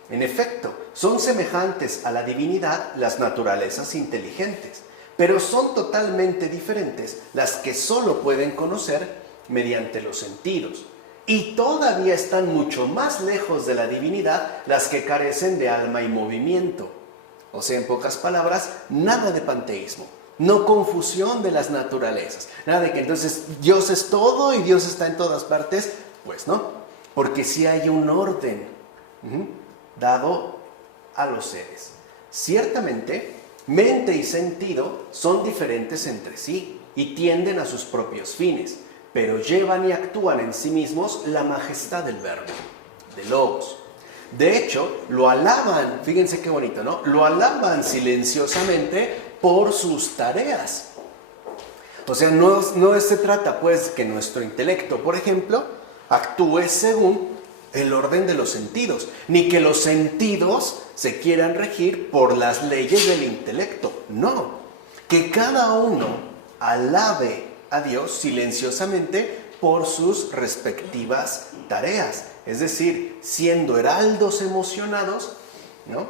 En efecto, son semejantes a la divinidad las naturalezas inteligentes, pero son totalmente diferentes las que solo pueden conocer mediante los sentidos. Y todavía están mucho más lejos de la divinidad las que carecen de alma y movimiento. O sea, en pocas palabras, nada de panteísmo, no confusión de las naturalezas, nada de que entonces Dios es todo y Dios está en todas partes. Pues no, porque sí hay un orden dado a los seres. Ciertamente, mente y sentido son diferentes entre sí y tienden a sus propios fines, pero llevan y actúan en sí mismos la majestad del verbo, de Logos. De hecho, lo alaban, fíjense qué bonito, ¿no? Lo alaban silenciosamente por sus tareas. O sea, no se trata pues que nuestro intelecto, por ejemplo, actúe según el orden de los sentidos, ni que los sentidos se quieran regir por las leyes del intelecto. No, que cada uno alabe a Dios silenciosamente por sus respectivas tareas, es decir, siendo heraldos emocionados, ¿no?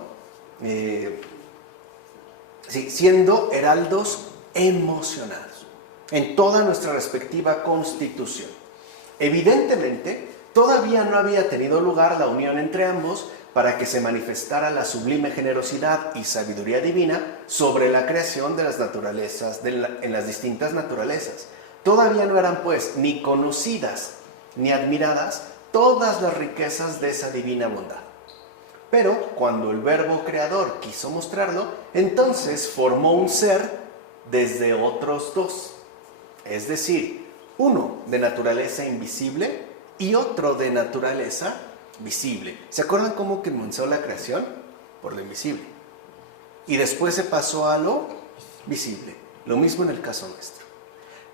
Siendo heraldos emocionados en toda nuestra respectiva constitución. Evidentemente, todavía no había tenido lugar la unión entre ambos para que se manifestara la sublime generosidad y sabiduría divina sobre la creación de las naturalezas, en las distintas naturalezas. Todavía no eran pues ni conocidas ni admiradas todas las riquezas de esa divina bondad. Pero cuando el Verbo Creador quiso mostrarlo, entonces formó un ser desde otros dos, es decir, uno de naturaleza invisible y otro de naturaleza visible. ¿Se acuerdan cómo comenzó la creación? Por lo invisible. Y después se pasó a lo visible. Lo mismo en el caso nuestro.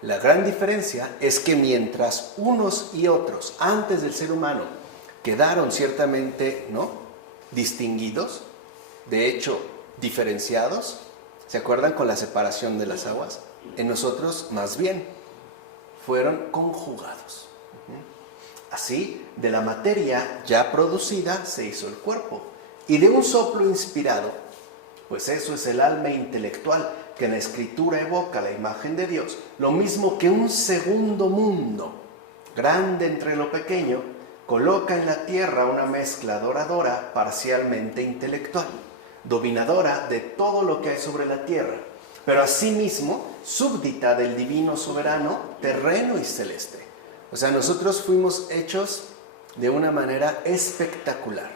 La gran diferencia es que mientras unos y otros, antes del ser humano, quedaron ciertamente, ¿no?, distinguidos, de hecho, diferenciados, ¿se acuerdan con la separación de las aguas? En nosotros, más bien, fueron conjugados. Así, de la materia ya producida se hizo el cuerpo, y de un soplo inspirado, pues eso es el alma intelectual, que en la Escritura evoca la imagen de Dios, lo mismo que un segundo mundo, grande entre lo pequeño, coloca en la tierra una mezcla adoradora parcialmente intelectual, dominadora de todo lo que hay sobre la tierra, pero asimismo súbdita del divino soberano, terreno y celeste. O sea, nosotros fuimos hechos de una manera espectacular,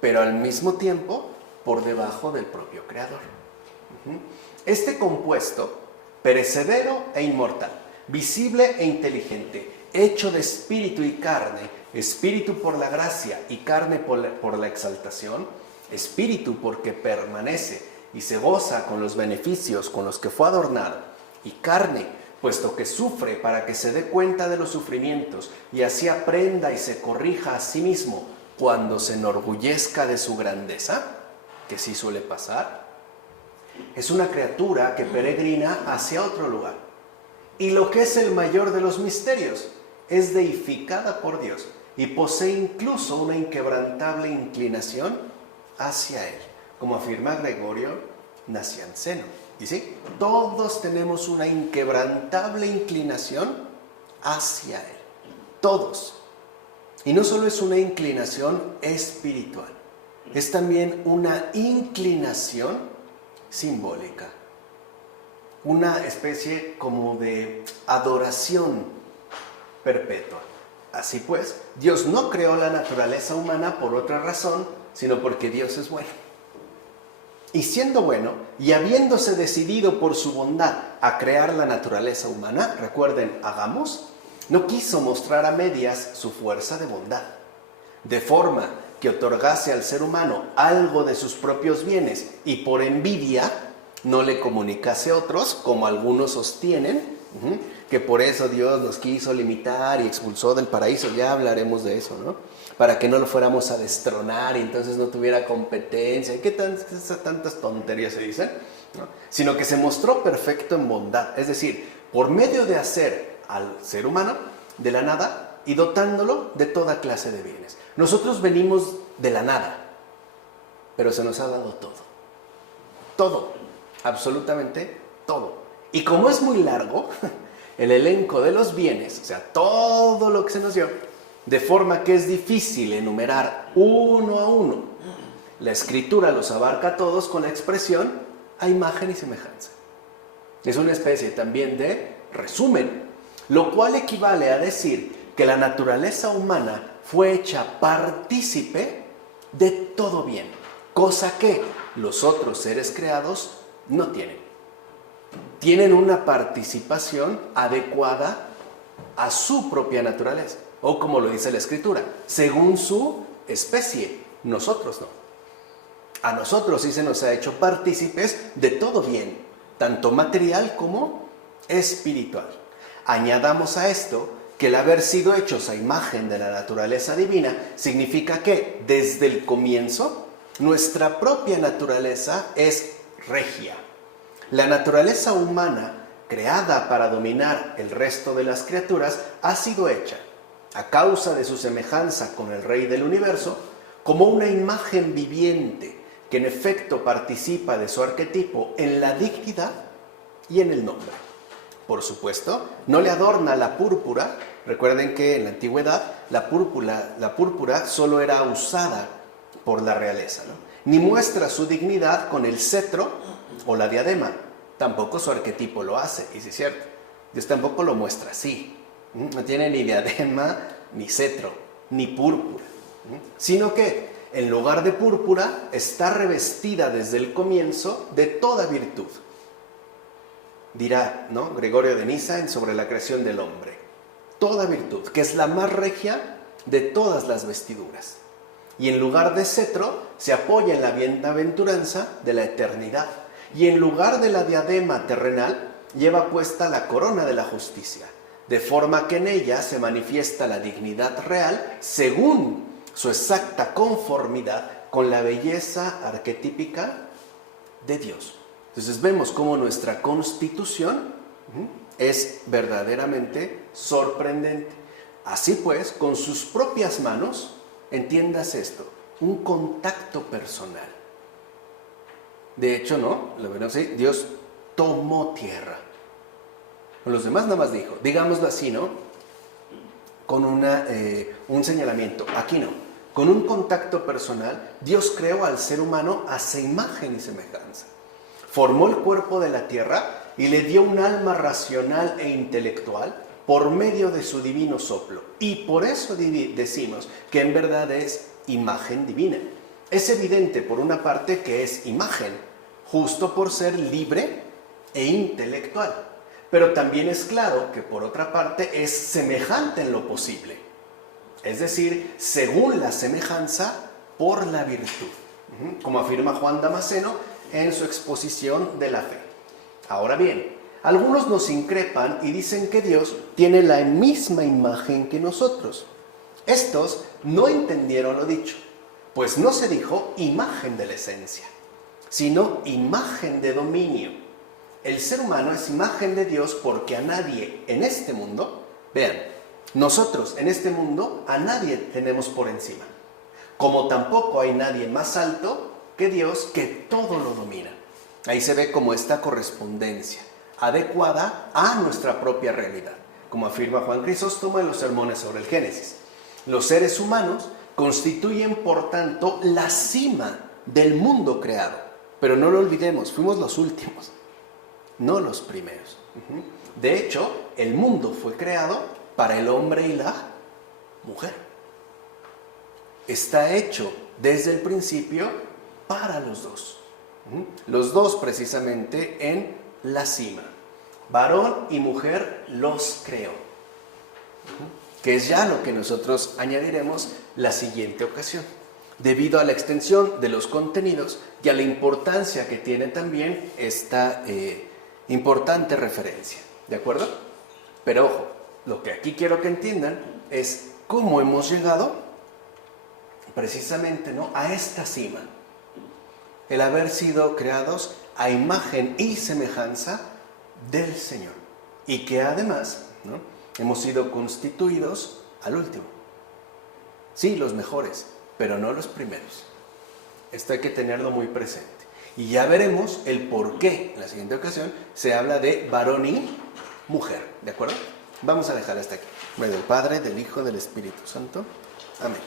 pero al mismo tiempo por debajo del propio Creador. Este compuesto, perecedero e inmortal, visible e inteligente, hecho de espíritu y carne, espíritu por la gracia y carne por la exaltación, espíritu porque permanece y se goza con los beneficios con los que fue adornado, y carne, puesto que sufre para que se dé cuenta de los sufrimientos y así aprenda y se corrija a sí mismo cuando se enorgullezca de su grandeza, que sí suele pasar. Es una criatura que peregrina hacia otro lugar. Y lo que es el mayor de los misterios, es deificada por Dios y posee incluso una inquebrantable inclinación hacia Él, como afirma Gregorio Nacianceno. ¿Y sí? Todos tenemos una inquebrantable inclinación hacia Él. Todos. Y no solo es una inclinación espiritual, es también una inclinación simbólica. Una especie como de adoración perpetua. Así pues, Dios no creó la naturaleza humana por otra razón, sino porque Dios es bueno. Y siendo bueno, y habiéndose decidido por su bondad a crear la naturaleza humana, recuerden, hagamos, no quiso mostrar a medias su fuerza de bondad, de forma que otorgase al ser humano algo de sus propios bienes y por envidia no le comunicase a otros, como algunos sostienen, que por eso Dios nos quiso limitar y expulsó del paraíso. Ya hablaremos de eso, ¿no? Para que no lo fuéramos a destronar y entonces no tuviera competencia. ¿Qué tantas tonterías se dicen? ¿No? Sino que se mostró perfecto en bondad. Es decir, por medio de hacer al ser humano de la nada y dotándolo de toda clase de bienes. Nosotros venimos de la nada, pero se nos ha dado todo. Todo, absolutamente todo. Y como es muy largo el elenco de los bienes, o sea, todo lo que se nos dio, de forma que es difícil enumerar uno a uno, la Escritura los abarca a todos con la expresión a imagen y semejanza. Es una especie también de resumen, lo cual equivale a decir que la naturaleza humana fue hecha partícipe de todo bien, cosa que los otros seres creados no tienen. Tienen una participación adecuada a su propia naturaleza, o como lo dice la Escritura, según su especie. Nosotros no. A nosotros sí se nos ha hecho partícipes de todo bien, tanto material como espiritual. Añadamos a esto que el haber sido hechos a imagen de la naturaleza divina significa que desde el comienzo nuestra propia naturaleza es regia. La naturaleza humana, creada para dominar el resto de las criaturas, ha sido hecha, a causa de su semejanza con el Rey del Universo, como una imagen viviente que en efecto participa de su arquetipo en la dignidad y en el nombre. Por supuesto, no le adorna la púrpura. Recuerden que en la antigüedad la púrpura solo era usada por la realeza, ¿no? Ni muestra su dignidad con el cetro o la diadema. Tampoco su arquetipo lo hace, y sí es cierto. Dios tampoco lo muestra así. No tiene ni diadema, ni cetro, ni púrpura. Sino que en lugar de púrpura está revestida desde el comienzo de toda virtud. Dirá, ¿no?, Gregorio de Niza sobre la creación del hombre. Toda virtud, que es la más regia de todas las vestiduras. Y en lugar de cetro se apoya en la bienaventuranza de la eternidad. Y en lugar de la diadema terrenal lleva puesta la corona de la justicia, de forma que en ella se manifiesta la dignidad real según su exacta conformidad con la belleza arquetípica de Dios. Entonces vemos cómo nuestra constitución es verdaderamente sorprendente. Así pues, con sus propias manos, entiendas esto, un contacto personal. De hecho, ¿no? Lo veremos ahí, Dios tomó tierra. Con los demás nada más dijo, digámoslo así, ¿no? Con un señalamiento, aquí no. Con un contacto personal, Dios creó al ser humano a su imagen y semejanza. Formó el cuerpo de la tierra y le dio un alma racional e intelectual por medio de su divino soplo. Y por eso decimos que en verdad es imagen divina. Es evidente, por una parte, que es imagen, justo por ser libre e intelectual. Pero también es claro que, por otra parte, es semejante en lo posible. Es decir, según la semejanza, por la virtud. Como afirma Juan Damasceno en su exposición de la fe. Ahora bien, algunos nos increpan y dicen que Dios tiene la misma imagen que nosotros. Estos no entendieron lo dicho, pues no se dijo imagen de la esencia, sino imagen de dominio. El ser humano es imagen de Dios porque a nadie en este mundo, vean, nosotros en este mundo a nadie tenemos por encima, como tampoco hay nadie más alto que Dios que todo lo domina. Ahí se ve como esta correspondencia adecuada a nuestra propia realidad, como afirma Juan Crisóstomo en los sermones sobre el Génesis. Los seres humanos constituyen, por tanto, la cima del mundo creado. Pero no lo olvidemos, fuimos los últimos, no los primeros. De hecho, el mundo fue creado para el hombre y la mujer. Está hecho desde el principio para los dos. Los dos precisamente en la cima. Varón y mujer los creó. Que es ya lo que nosotros añadiremos la siguiente ocasión. Debido a la extensión de los contenidos y a la importancia que tiene también esta importante referencia. ¿De acuerdo? Pero ojo, lo que aquí quiero que entiendan es cómo hemos llegado precisamente, ¿no?, a esta cima. El haber sido creados a imagen y semejanza del Señor. Y que además, ¿no?, hemos sido constituidos al último. Sí, los mejores, pero no los primeros. Esto hay que tenerlo muy presente. Y ya veremos el por qué en la siguiente ocasión se habla de varón y mujer. ¿De acuerdo? Vamos a dejar hasta aquí. En nombre del Padre, del Hijo, del Espíritu Santo. Amén.